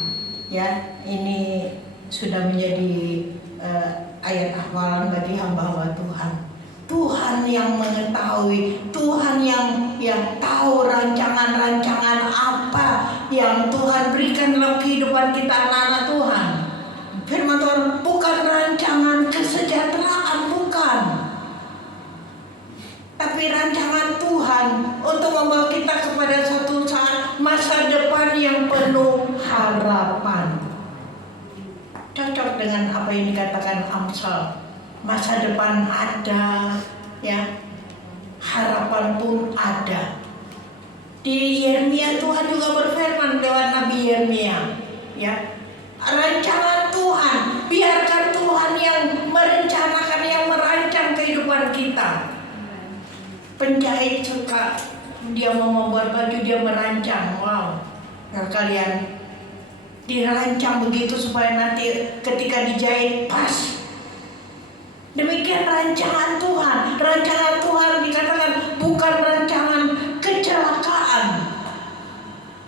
Ya, ini sudah menjadi ayat hafalan bagi hamba-hamba Tuhan. Tuhan yang mengetahui, Tuhan yang tahu rancangan-rancangan apa yang Tuhan berikan dalam kehidupan kita anak-anak Tuhan. Firman Tuhan bukan rancangan kesejahteraan, bukan. Tapi rancangan Tuhan untuk membawa kita kepada satu saat masa depan yang penuh harapan. Cocok dengan apa yang dikatakan Amsal. Masa depan ada, ya, harapan pun ada. Di Yeremia Tuhan juga berfirman lewat Nabi Yeremia, ya, rancangan Tuhan, biarkan Tuhan yang merencanakan, yang merancang kehidupan kita. Penjahit suka, dia mau membuat baju, dia merancang. Wow, kalian dirancang begitu supaya nanti ketika dijahit pas. Demikian rancangan Tuhan. Rancangan Tuhan dikatakan bukan rancangan kecelakaan,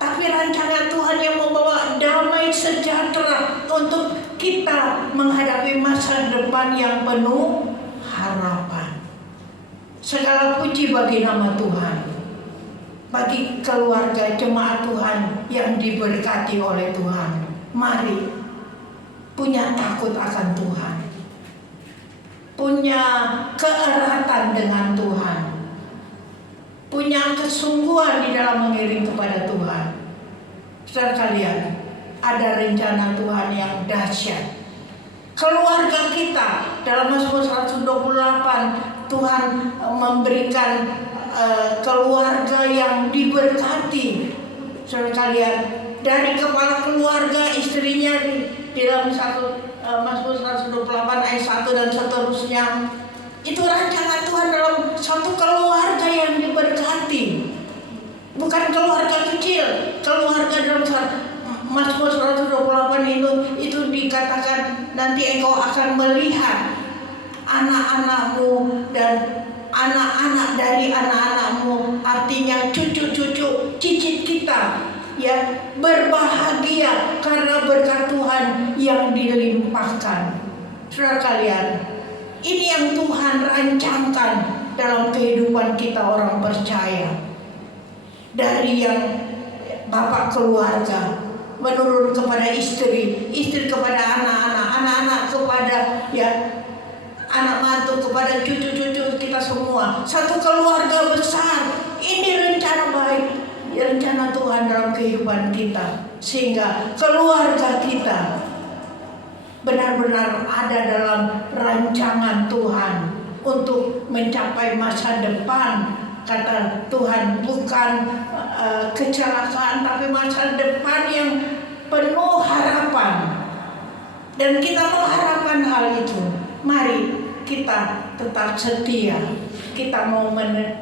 tapi rancangan Tuhan yang membawa damai sejahtera untuk kita menghadapi masa depan yang penuh harapan. Segala puji bagi nama Tuhan, bagi keluarga jemaat Tuhan yang diberkati oleh Tuhan. Mari punya takut akan Tuhan, punya keeratan dengan Tuhan, punya kesungguhan di dalam mengiring kepada Tuhan. Saudara kalian, ada rencana Tuhan yang dahsyat. Keluarga kita dalam Mazmur 128, Tuhan memberikan keluarga yang diberkati. Saudara kalian, dari kepala keluarga, istrinya di dalam Mazmur 128 ayat 1 dan seterusnya, itu rancangan Tuhan dalam suatu keluarga yang diberkati. Bukan keluarga kecil, keluarga dalam Mazmur 128 itu dikatakan nanti engkau akan melihat anak-anakmu dan anak-anak dari anak-anakmu, artinya cucu-cucu cicit kita, ya, berbahagia karena berkat Tuhan yang dilimpahkan. Saudara kalian, ini yang Tuhan rancangkan dalam kehidupan kita orang percaya. Dari yang bapak keluarga menurun kepada istri, istri kepada anak-anak, anak-anak kepada, ya, anak mantu kepada cucu-cucu kita semua. Satu keluarga besar. Ini rencana baik, rencana Tuhan dalam kehidupan kita, sehingga keluarga kita benar-benar ada dalam rancangan Tuhan untuk mencapai masa depan. Kata Tuhan, bukan kecelakaan, tapi masa depan yang penuh harapan. Dan kita mengharapkan hal itu. Mari kita tetap setia. Kita mau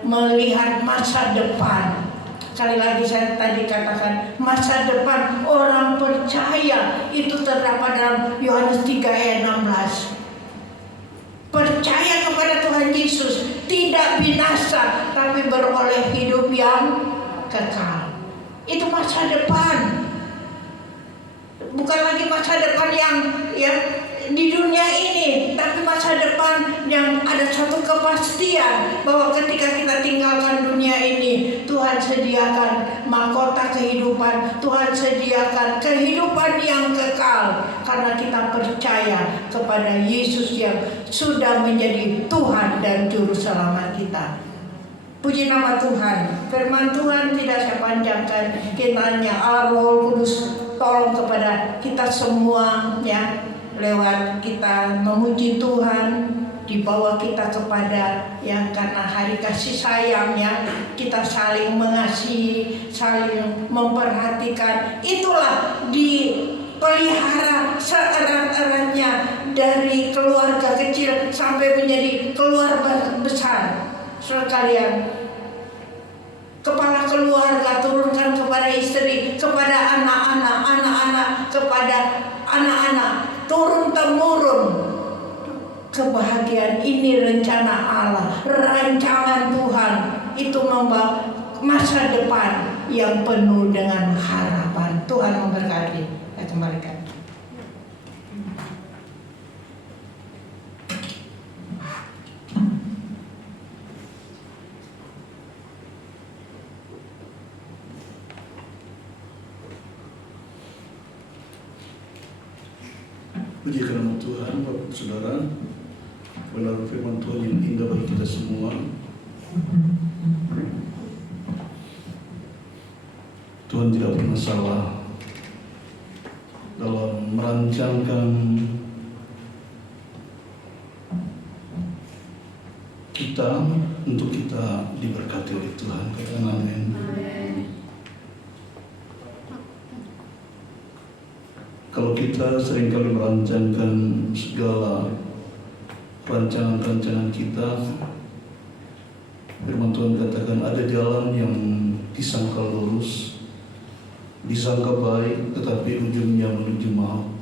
melihat masa depan. Sekali lagi saya tadi katakan, masa depan orang percaya itu terdapat dalam Yohanes 3 ayat 16. Percaya kepada Tuhan Yesus, tidak binasa tapi beroleh hidup yang kekal. Itu masa depan. Bukan lagi masa depan yang di dunia ini, tapi masa depan yang ada satu kepastian bahwa ketika kita tinggalkan dunia ini, Tuhan sediakan mahkota kehidupan, Tuhan sediakan kehidupan yang kekal karena kita percaya kepada Yesus yang sudah menjadi Tuhan dan Juru Selamat kita. Puji nama Tuhan. Firman Tuhan tidak saya panjangkan, kiranya Allah Roh Kudus tolong kepada kita semua ya, lewat kita memuji Tuhan, dibawa kita kepada yang karena hari kasih sayang ya, kita saling mengasihi, saling memperhatikan. Itulah dipelihara seerat-eratnya dari keluarga kecil sampai menjadi keluarga besar. Saudara kalian, kepala keluarga turunkan kepada istri, kepada anak-anak, kepada anak-anak, turun temurun. Kebahagiaan ini rencana Allah, rancangan Tuhan, itu membawa masa depan yang penuh dengan harapan. Tuhan memberkati. Saya kembalikan. Puji kerana Tuhan, Bapak Saudara, benar firman Tuhan yang indah bagi kita semua. Tuhan tidak pernah salah dalam merancangkan kita untuk kita diberkati oleh Tuhan. Katakan amin. Kalau kita seringkali merancangkan segala rancangan-rancangan kita, firman Tuhan katakan ada jalan yang disangka lurus, disangka baik, tetapi ujungnya menuju maut.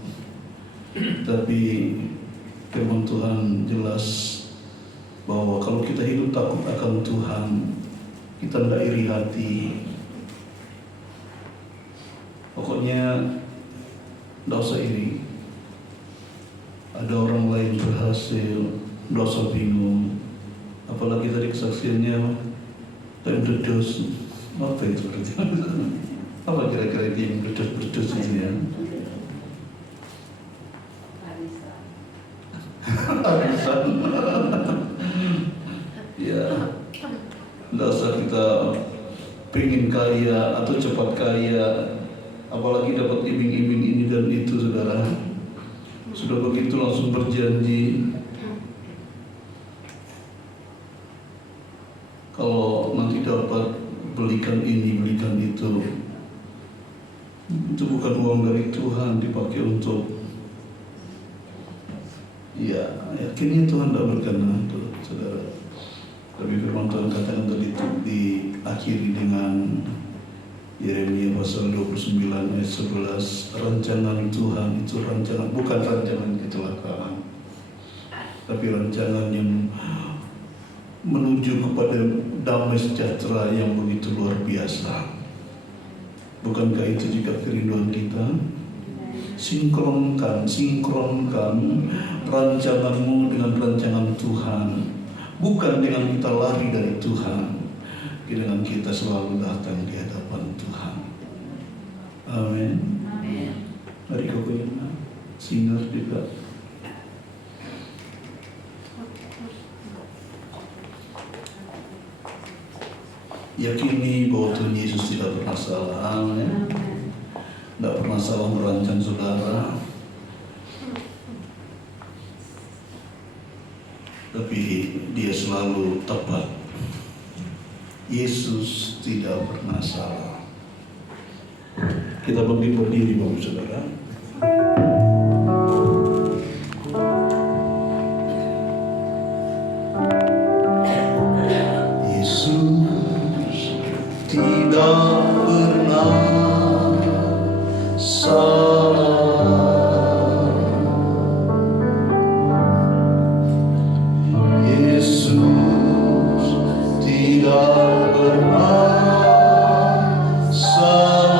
Tapi firman Tuhan jelas bahwa kalau kita hidup takut akan Tuhan, kita tidak iri hati. Pokoknya tidak usah iri. Ada orang lain berhasil, tidak usah bingung. Apalagi tadi kesaksiannya dan berdos. Apa itu berarti? Apa kira-kira yang berdos itu ya? Arisan. Ya, tidak usah kita pengen kaya atau cepat kaya. Apalagi dapat iming-iming ini dan itu, saudara. Sudah begitu langsung berjanji, kalau nanti dapat belikan ini, belikan itu bukan uang dari Tuhan, dipakai untuk ya, yakinnya Tuhan tidak berkenan, saudara. Tapi firman Tuhan katakan tadi itu diakhiri dengan Yeremia pasal 29 ayat 11, rancangan Tuhan itu rancangan, bukan rancangan kecelakaan, tapi rancangan yang menuju kepada damai sejahtera yang begitu luar biasa. Bukankah itu juga kerinduan kita? Sinkronkan rancanganmu dengan rancangan Tuhan, bukan dengan kita lari dari Tuhan, dengan kita selalu datang di hadapan Tuhan. Amin. Mari kau punya singer juga. Yakini bahwa Tuhan Yesus tidak pernah salah. Amin. Tidak pernah salah merancang saudara. Tapi dia selalu tepat. Yesus tidak pernah salah. Kita berdiri Bapak Saudara. Yesus tidak pernah salah. Yesus tidak pernah salah.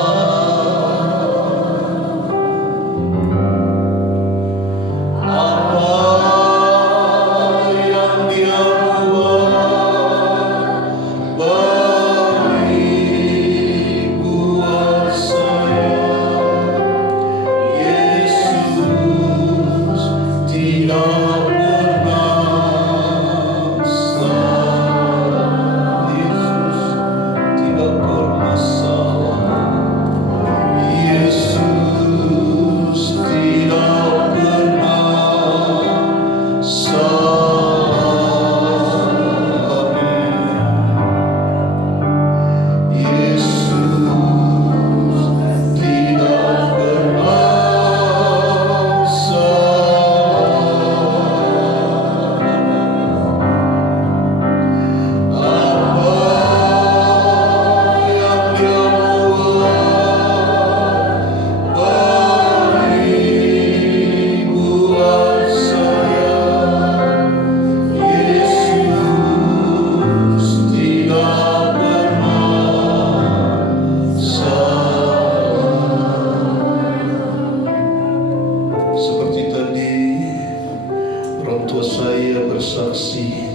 bersaksi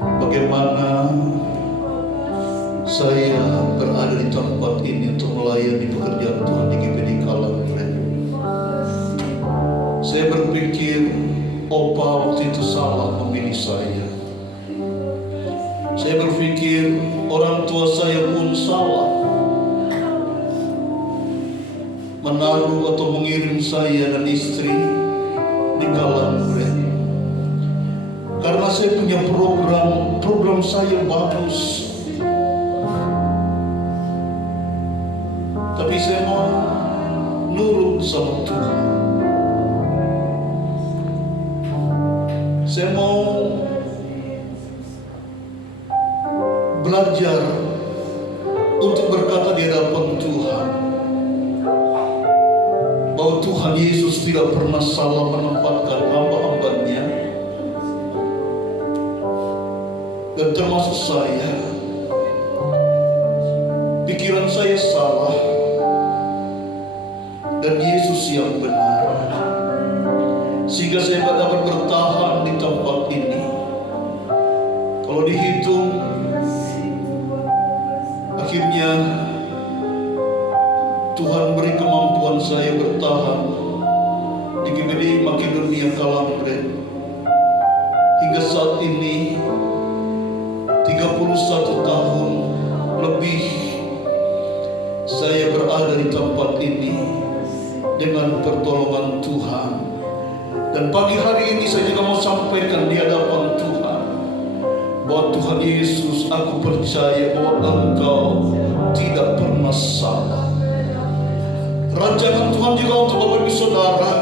bagaimana saya berada di tempat ini untuk melayani pekerjaan Tuhan di GPD Kalangren. Saya berpikir Opa waktu itu salah memilih saya. Saya berpikir orang tua saya pun salah menaruh atau mengirim saya dan istri di Kalangren. Karena saya punya program saya bagus. Tapi saya mau nurut sama Tuhan. Saya mau belajar untuk berkata di hadapan Tuhan bahwa Tuhan Yesus tidak pernah salah menempatkan hamba-hambanya, dan termasuk saya. Pikiran saya salah dan Yesus yang benar, sehingga saya dapat bertahan di tempat ini. Kalau dihitung, akhirnya Tuhan beri kemampuan saya bertahan di GPD Makedonia Kalangren hingga saat ini 31 tahun lebih saya berada di tempat ini dengan pertolongan Tuhan. Dan pagi hari ini saya juga mau sampaikan di hadapan Tuhan bahwa Tuhan Yesus, aku percaya bahwa Engkau tidak pernah salah. Rancangan Tuhan juga untuk Bapak Ibu Saudara,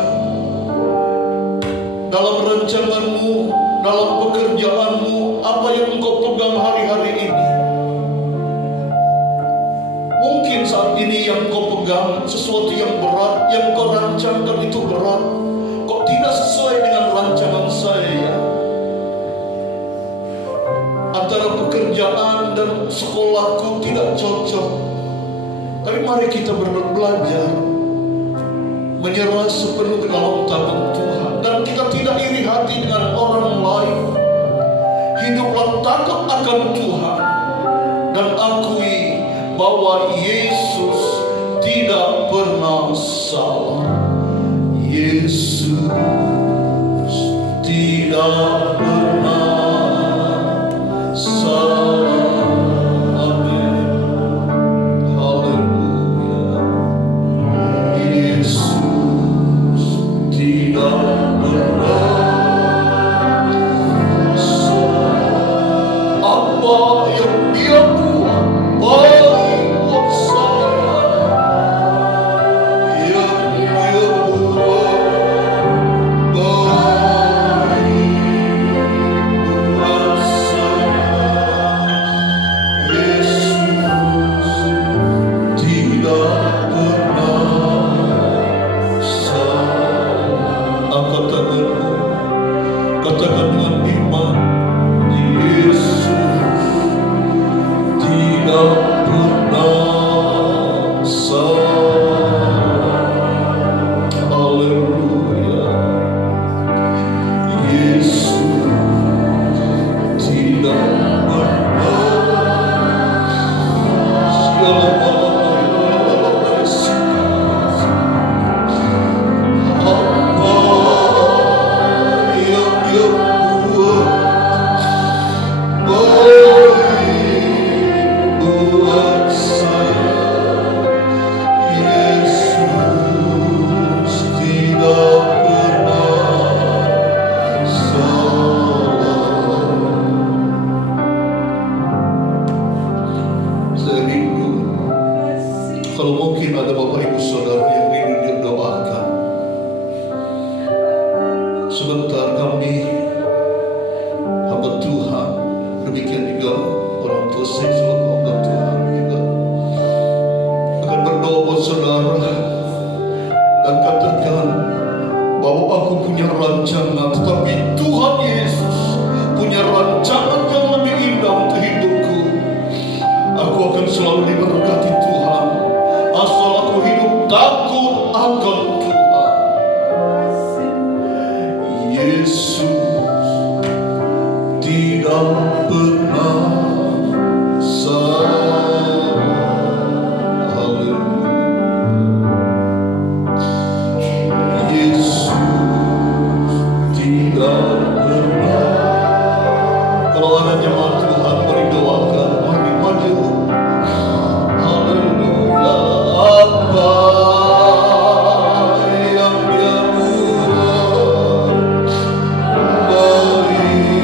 dalam rancanganmu, dalam pekerjaanmu, apa yang engkau pegang hari-hari ini, mungkin saat ini yang kau pegang sesuatu yang berat, yang kau rancangkan itu berat, kok tidak sesuai dengan rancangan saya. Antara pekerjaan dan sekolahku tidak cocok. Tapi mari kita belajar menyerah sepenuh ke dalam tangan Tuhan, dan kita tidak iri hati dengan orang lain. Hiduplah takut akan Tuhan dan akui bahwa Yesus tidak pernah salah. Yesus tidak pernah salah. Amin. Haleluya. Yesus tidak pernah salah. Apa yang Dia buat baik buat saya, yang Dia buat baik pernah sama. Haleluya. Yesus tidak pernah. Kalau ada jemaat Tuhan mari doakan, mari maju. Haleluya. Apa yang Dia buat bagimu?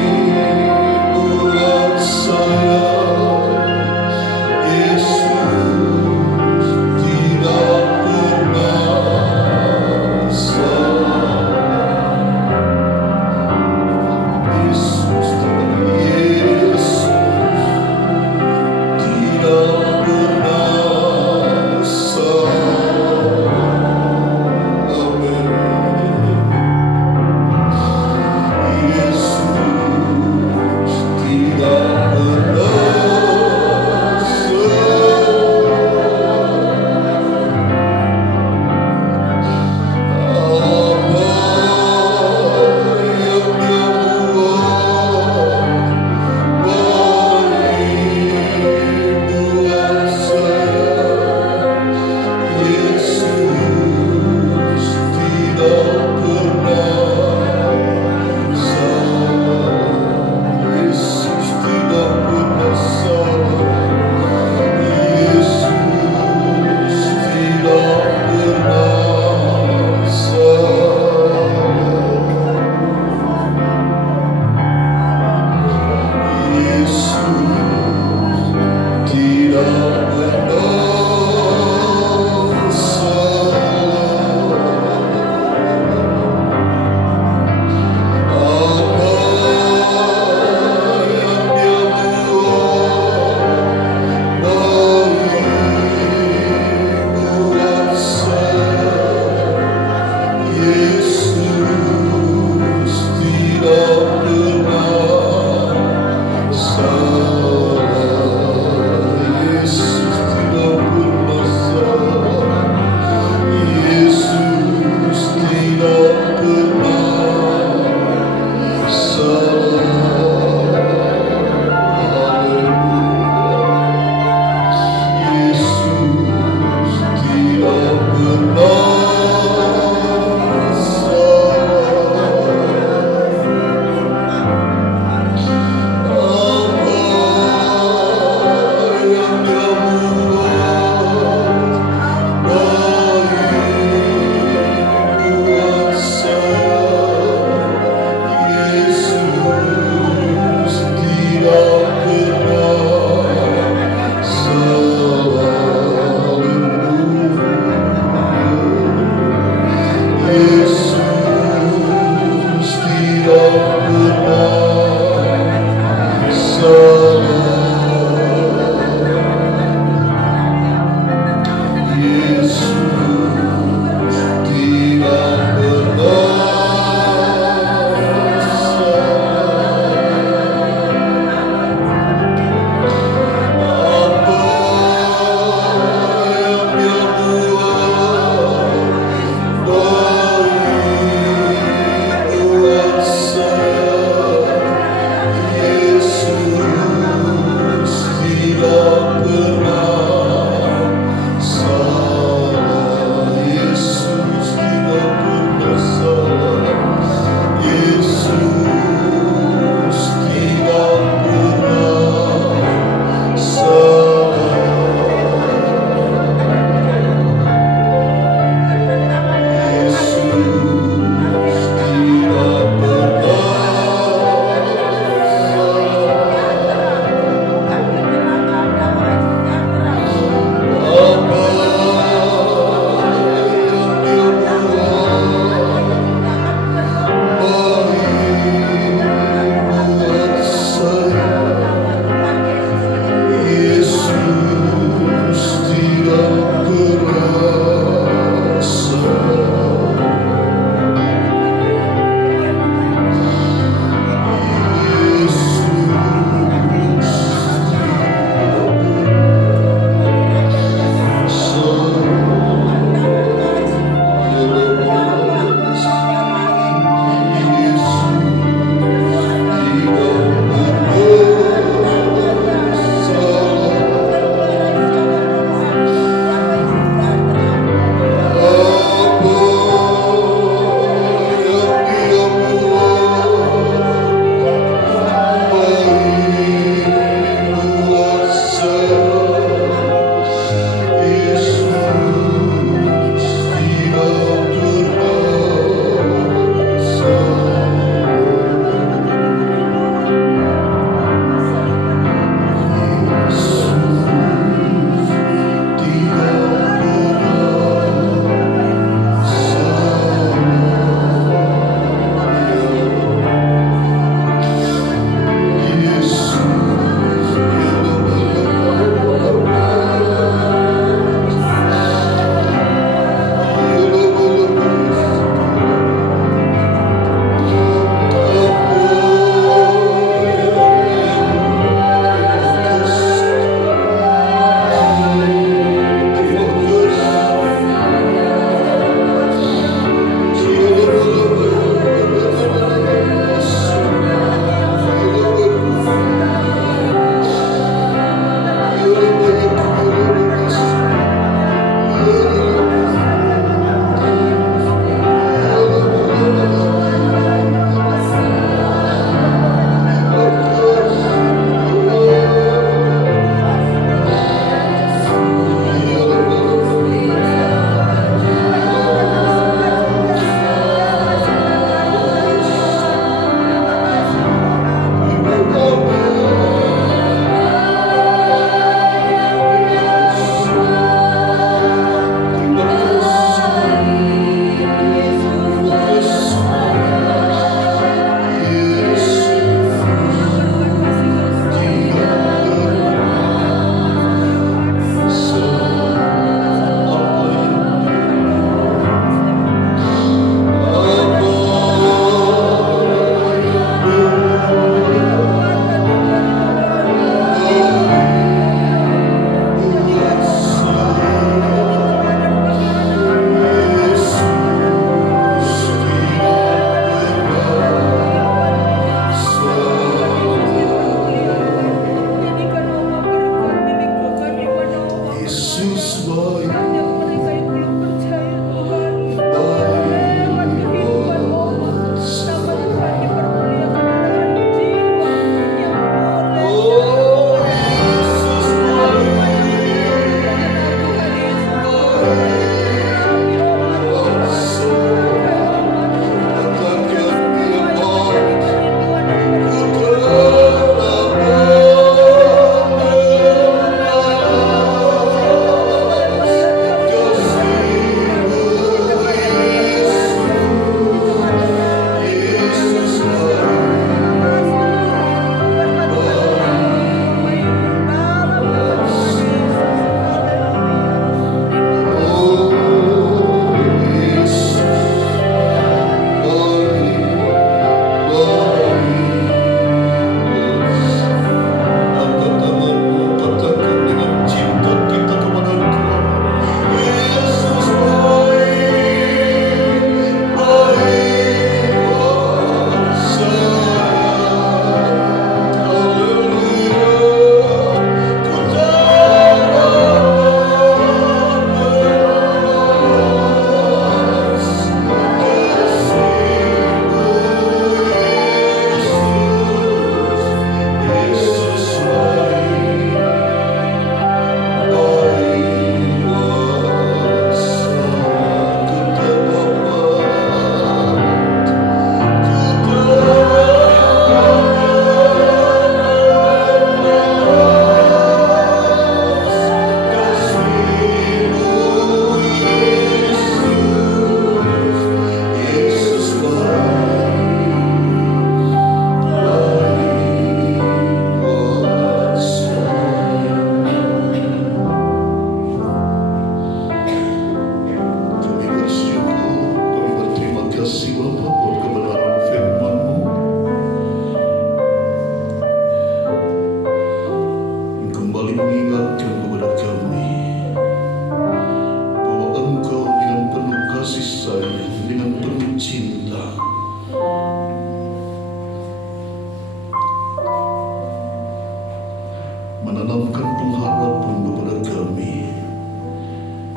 menanamkan pengharapan kepada kami.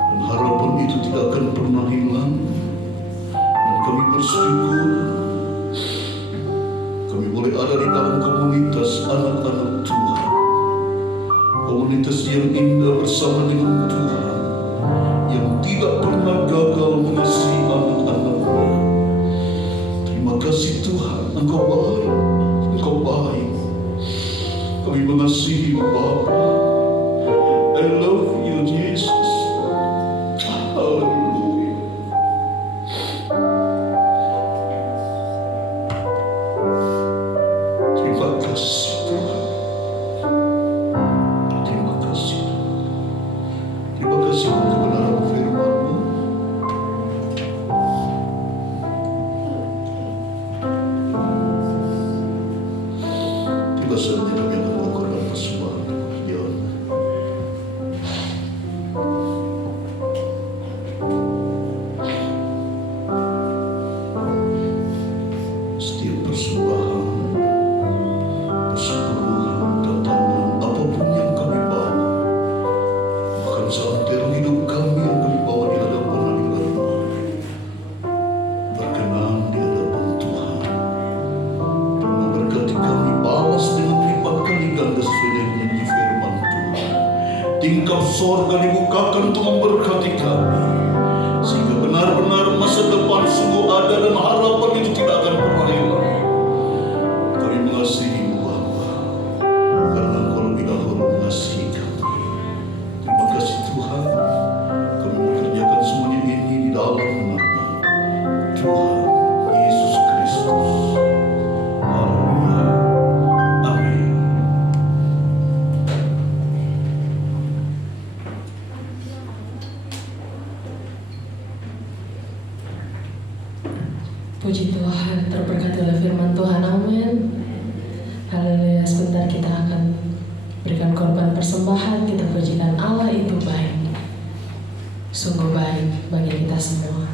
Dan harapan itu tidak akan pernah hilang. Dan kami bersyukur kami boleh ada di dalam komunitas anak-anak Tuhan. Komunitas yang indah bersama dengan Tuhan, yang tidak pernah gagal mengasihi anak-anaknya. Terima kasih Tuhan, Engkau baik, Engkau baik. Kami mengasihi Bapa. I love you, Jesus. Haleluya. Terima kasih Tuhan. Terima kasih. Terima kasih untuk kebenaran firman-Mu. Tiba saatnya kami akan melakukan persembahan kemuliaan. Setiap persembahan, persepuluhan, tatanan, apapun yang kami bawa, bahkan seantero hidup kami yang kami bawa di hadapan hadirat-Mu, berkenan di hadapan Tuhan. Dan memberkati kami, balas dengan lipat kali ganda sesuai dengan janji firman Tuhan. Tingkap sorga dibukakan untuk memberkati kami, sehingga benar-benar masa depan sungguh ada dan harapan itu tidak akan pernah hilang. Kami mengasihi-Mu Bapa, karena Engkau lebih dahulu mengasihi kami. Terima kasih Tuhan, kami mengerjakan semuanya ini di dalam nama Tuhan Yesus Kristus. Haleluya. Amin. Puji Tuhan, terberkati oleh firman Tuhan. Amin. Haleluya. Sebentar kita akan berikan korban persembahan. Kita pujikan Allah itu baik, sungguh baik bagi kita semua.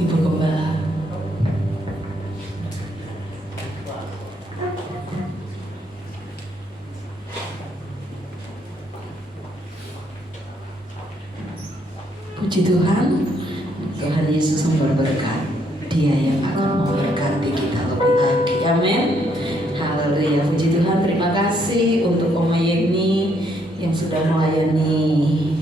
Ibu Gembala. Puji Tuhan, Tuhan Yesus berberkat. Dia yang akan memberkati kita lebih lagi. Amin. Haleluya. Puji Tuhan. Terima kasih untuk Oma Yeni yang sudah melayani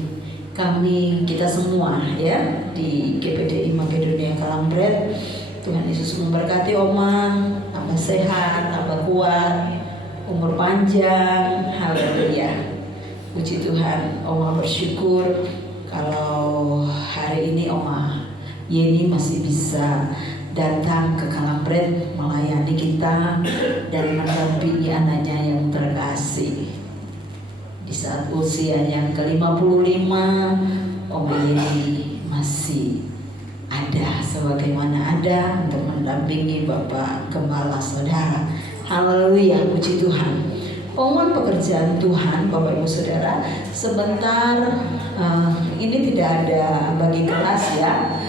kami, kita semua ya di GPDI Makedonia Kalambret. Tuhan Yesus memberkati Oma, tambah sehat, tambah kuat, umur panjang. Haleluya. Puji Tuhan. Oma bersyukur kalau hari ini Oma Yeni masih bisa datang ke Kalambret melayani kita dan mendampingi anaknya yang terkasih. Di saat usia yang ke-55, Oma Yeni masih ada sebagaimana ada untuk mendampingi Bapak Gembala Saudara. Haleluya, puji Tuhan. Pengumuman pekerjaan Tuhan, Bapak Ibu Saudara, sebentar ini tidak ada bagi kelas ya.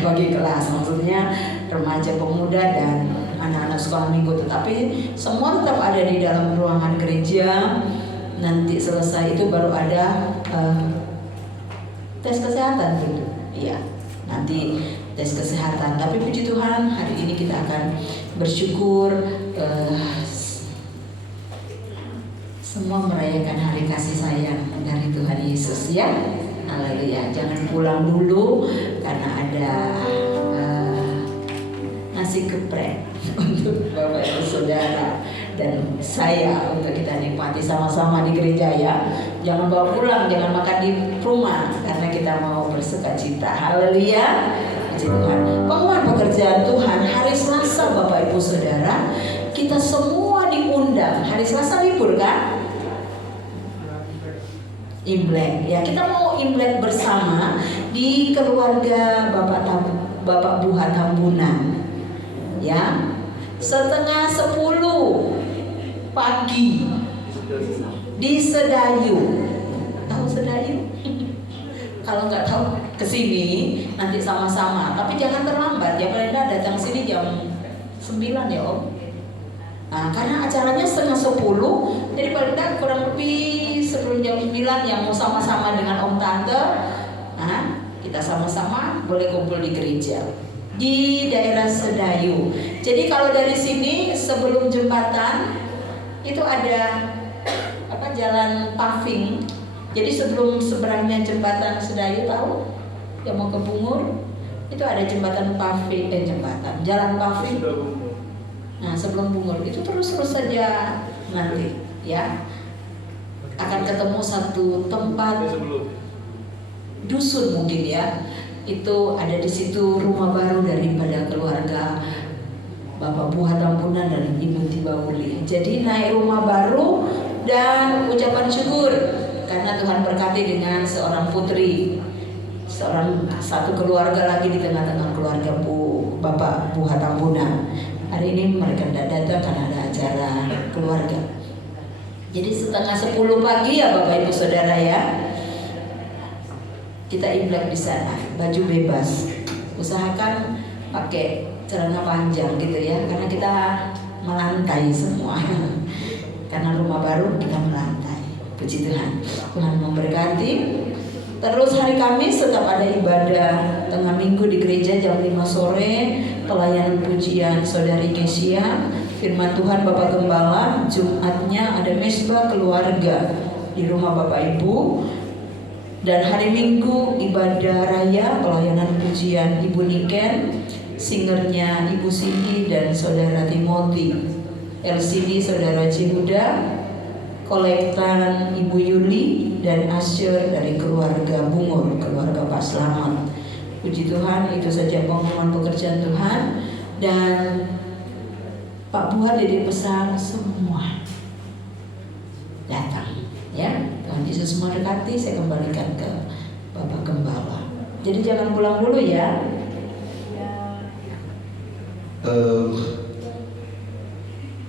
Bagi kelas maksudnya remaja, pemuda dan anak-anak sekolah minggu, tetapi semua tetap ada di dalam ruangan gereja. Nanti selesai itu baru ada tes kesehatan gitu. Iya, nanti tes kesehatan. Tapi puji Tuhan, hari ini kita akan bersyukur semua merayakan hari kasih sayang dari Tuhan Yesus ya. Haleluya. Jangan pulang dulu karena ada nasi geprek untuk Bapak Ibu Saudara dan saya untuk kita nikmati sama-sama di gereja ya. Jangan bawa pulang, jangan makan di rumah karena kita mau bersukacita. Haleluya. Puji Tuhan. Pengumuman pekerjaan Tuhan hari Selasa Bapak Ibu Saudara, kita semua diundang. Hari Selasa libur kan? Imlek ya, kita mau Imlek bersama di keluarga Bapak Buha Tambunan ya, setengah 10 pagi di Sedayu. Tahu Sedayu? Kalau nggak tahu kesini nanti sama-sama, tapi jangan terlambat ya, paling nggak datang sini jam 9 ya Om. Nah, karena acaranya setengah 10, jadi paling tidak kurang lebih sebelum jam 9 yang mau sama-sama dengan Om Tante, nah, kita sama-sama boleh kumpul di gereja di daerah Sedayu. Jadi kalau dari sini sebelum jembatan itu ada jalan paving. Jadi sebelum seberangnya jembatan Sedayu, tahu yang mau ke Bungur itu ada jembatan paving, jalan paving. Nah, sebelum Bungur itu terus saja nanti ya akan ketemu satu tempat dusun mungkin ya. Itu ada di situ rumah baru daripada keluarga Bapak Buha Tambunan dan Ibu Tibauli. Jadi naik rumah baru dan ucapan syukur karena Tuhan berkati dengan seorang putri, satu keluarga lagi di tengah-tengah keluarga Bapak Buha Tambunan. Hari ini mereka tidak datang karena ada acara keluarga. Jadi setengah 10 pagi ya Bapak Ibu Saudara ya, kita Imlek di sana, baju bebas. Usahakan pakai celana panjang gitu ya, karena kita melantai semua. Karena rumah baru kita melantai. Puji Tuhan. Tuhan memberkati. Terus hari Kamis tetap ada ibadah tengah minggu di gereja jam 5 sore, pelayanan pujian Saudari Kesia, firman Tuhan Bapak Gembala. Jumatnya ada mesbah keluarga di rumah Bapak Ibu. Dan hari Minggu ibadah raya pelayanan pujian Ibu Niken, singernya Ibu Sidi dan Saudara Timothy, LCD Saudara Cihuda, kolektan Ibu Yuli dan Asyur dari keluarga Bungur, keluarga Pak Slamet. Puji Tuhan, itu saja pengumuman pekerjaan Tuhan. Dan Pak Buah Dede besar semua datang ya. Tuhan Yesus memberkati. Saya kembalikan ke Bapak Gembala. Jadi jangan pulang dulu ya.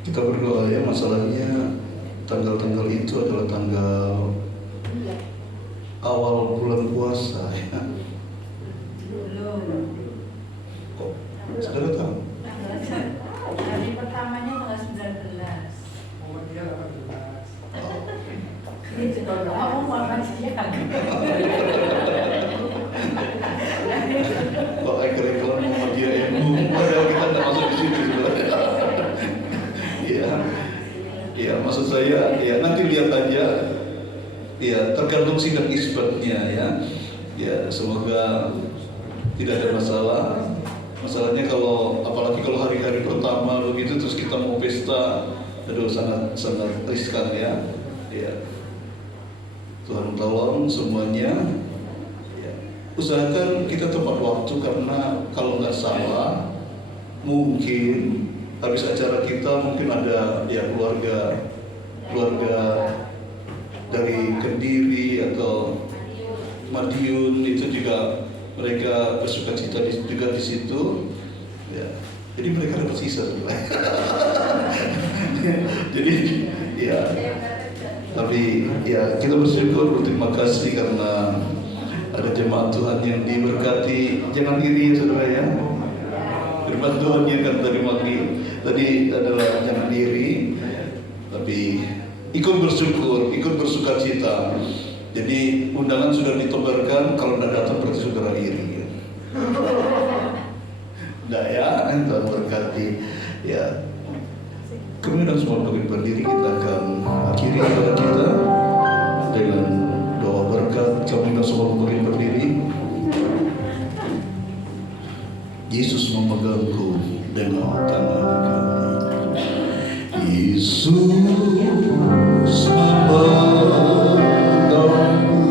Kita berdoa ya, masalahnya tanggal-tanggal itu adalah tanggal awal bulan puasa ya. maksud saya ya nanti lihat aja, ya tergantung sidang isbatnya ya. Ya semoga tidak ada masalah. Masalahnya kalau apalagi kalau hari-hari pertama begitu terus kita mau pesta, aduh sangat riskan ya. Ya. Tuhan tolong semuanya. Ya. Usahakan kita tepat waktu karena kalau nggak salah mungkin habis acara kita mungkin ada ya keluarga dari Kediri atau Madiun itu juga mereka bersukacita juga di situ, ya. Jadi mereka dapat sisa sebenarnya. Jadi ya, tapi ya kita bersyukur, berterima kasih karena ada jemaat Tuhan yang diberkati. Jangan iri ya saudara ya. Firman Tuhan yang kan tadi adalah jangan diri, tapi ikut bersyukur, ikut bersukacita. Jadi undangan sudah ditebarkan, kalau tidak datang berarti saudara iri. Nah ya, Tuhan berkati. Ya, kami dan semua untuk berdiri, kita akan akhiri ibadah kita dengan doa berkat. Kami dan semua untuk berdiri. Yesus memegangku dengan tangan kanan. Yesus memegangku dengan tangan kananmu.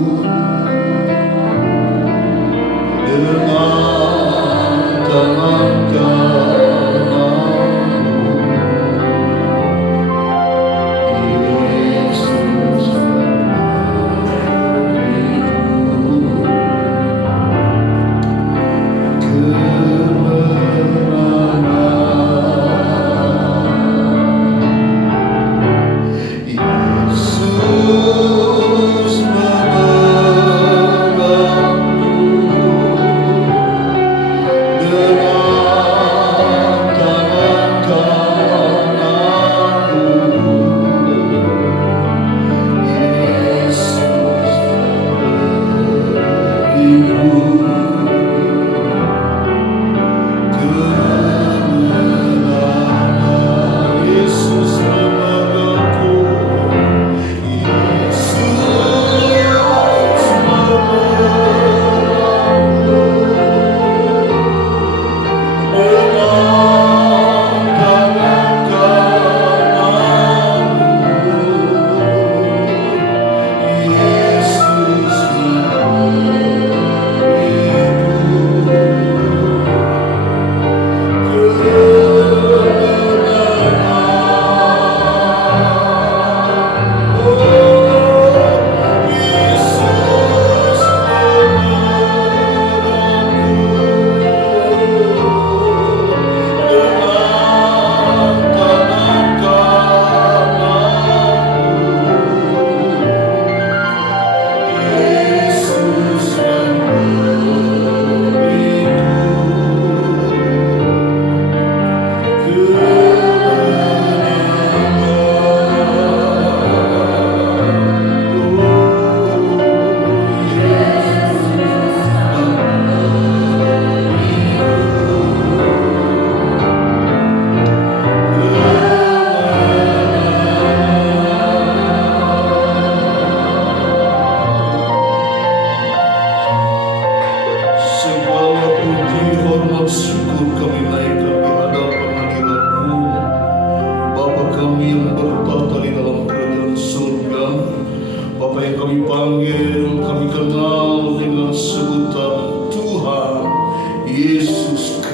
Yesus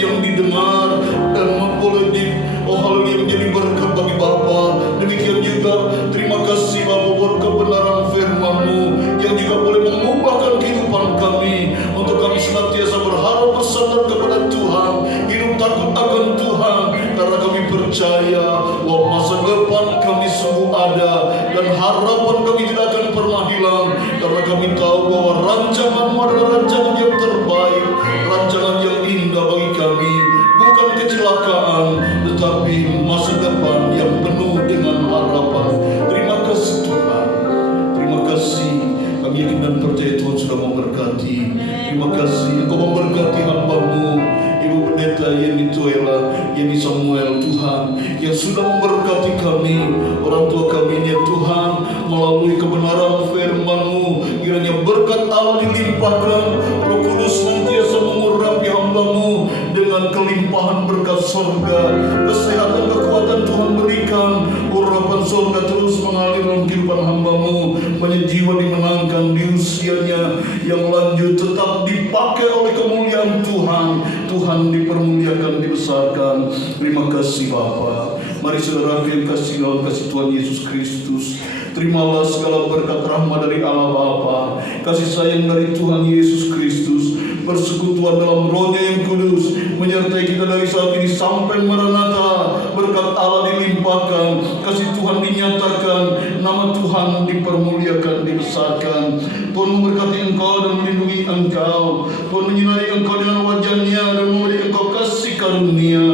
yang didengar dan memboleh oh hal ini menjadi berkat bagi Bapa. Demikian senantiasa berharap bersandar kepada Tuhan, hidup takut akan Tuhan, karena kami percaya bahwa masa depan kami sungguh ada dan harapan kami tidak akan pernah hilang, karena kami tahu bahwa rancangan-Mu adalah rancangan yang terbaik, rancangan yang indah bagi kami, bukan kecelakaan tetapi masa depan yang penuh dengan harapan. Terima kasih Tuhan, terima kasih. Kami yakin dan percaya Tuhan sudah memberkati. Terima kasih Engkau memberkati hamba-Mu Ibu Pendeta Yeni Tuela, Yeni Samuel Tuhan, yang sudah memberkati kami, orang tua kami ini Tuhan, melalui kebenaran firman-Mu. Kiranya berkat Allah dilimpahkan, Roh Kudus senantiasa mengurapi hamba-Mu dengan kelimpahan berkat surga, kesehatan, kekuatan Tuhan berikan, urapan surga terus mengalir dalam kehidupan hamba-Mu, banyak jiwa dimenangkan di usianya yang lanjut, tetap dipakai oleh kemuliaan Tuhan. Tuhan dipermuliakan, dibesarkan. Terima kasih Bapa. Mari saudara yang kasih dalam kasih Tuhan Yesus Kristus, terimalah segala berkat rahmat dari Allah Bapa, kasih sayang dari Tuhan Yesus Kristus, persekutuan dalam Roh-Nya yang kudus menyertai kita dari saat ini sampai Maranatha. Berkat Allah dilimpahkan, kasih Tuhan dinyatakan, nama Tuhan dipermuliakan, dibesarkan. Tuhan memberkati engkau dan melindungi engkau. Tuhan menyinari engkau dengan wajah-Nya dan memberi engkau kasih karunia.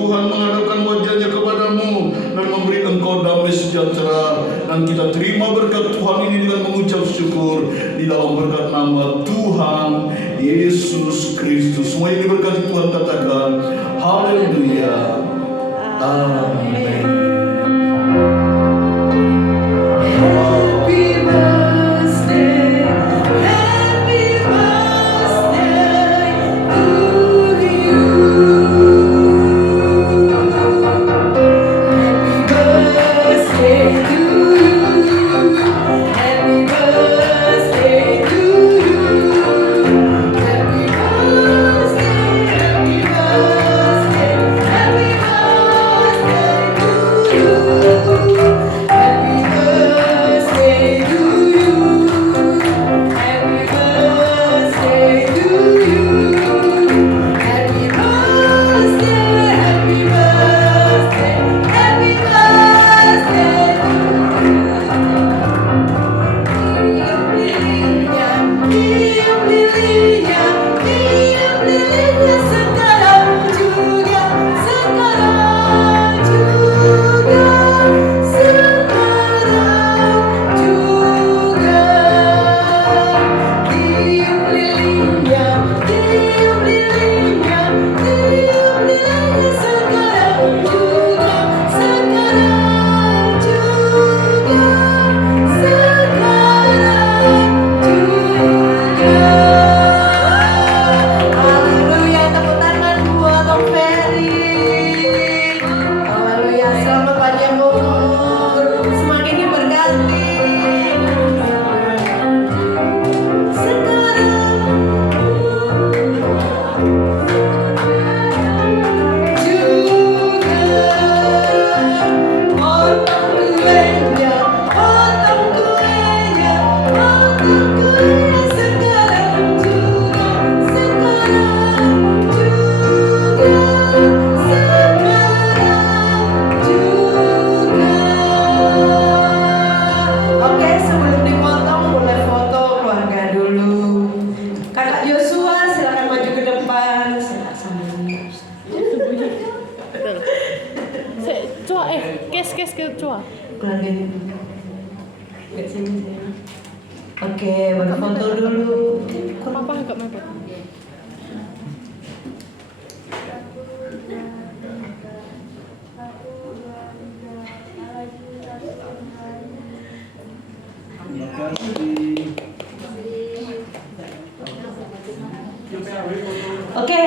Tuhan menghadapkan wajah-Nya kepadamu dan memberi engkau damai sejahtera. Dan kita terima berkat Tuhan ini dengan mengucap syukur di dalam berkat nama Tuhan Yesus Kristus. Semua yang diberkati Tuhan katakan haleluya. Amin. Oke, berfoto dulu. Kenapa agak mepet? Terima kasih. Oke,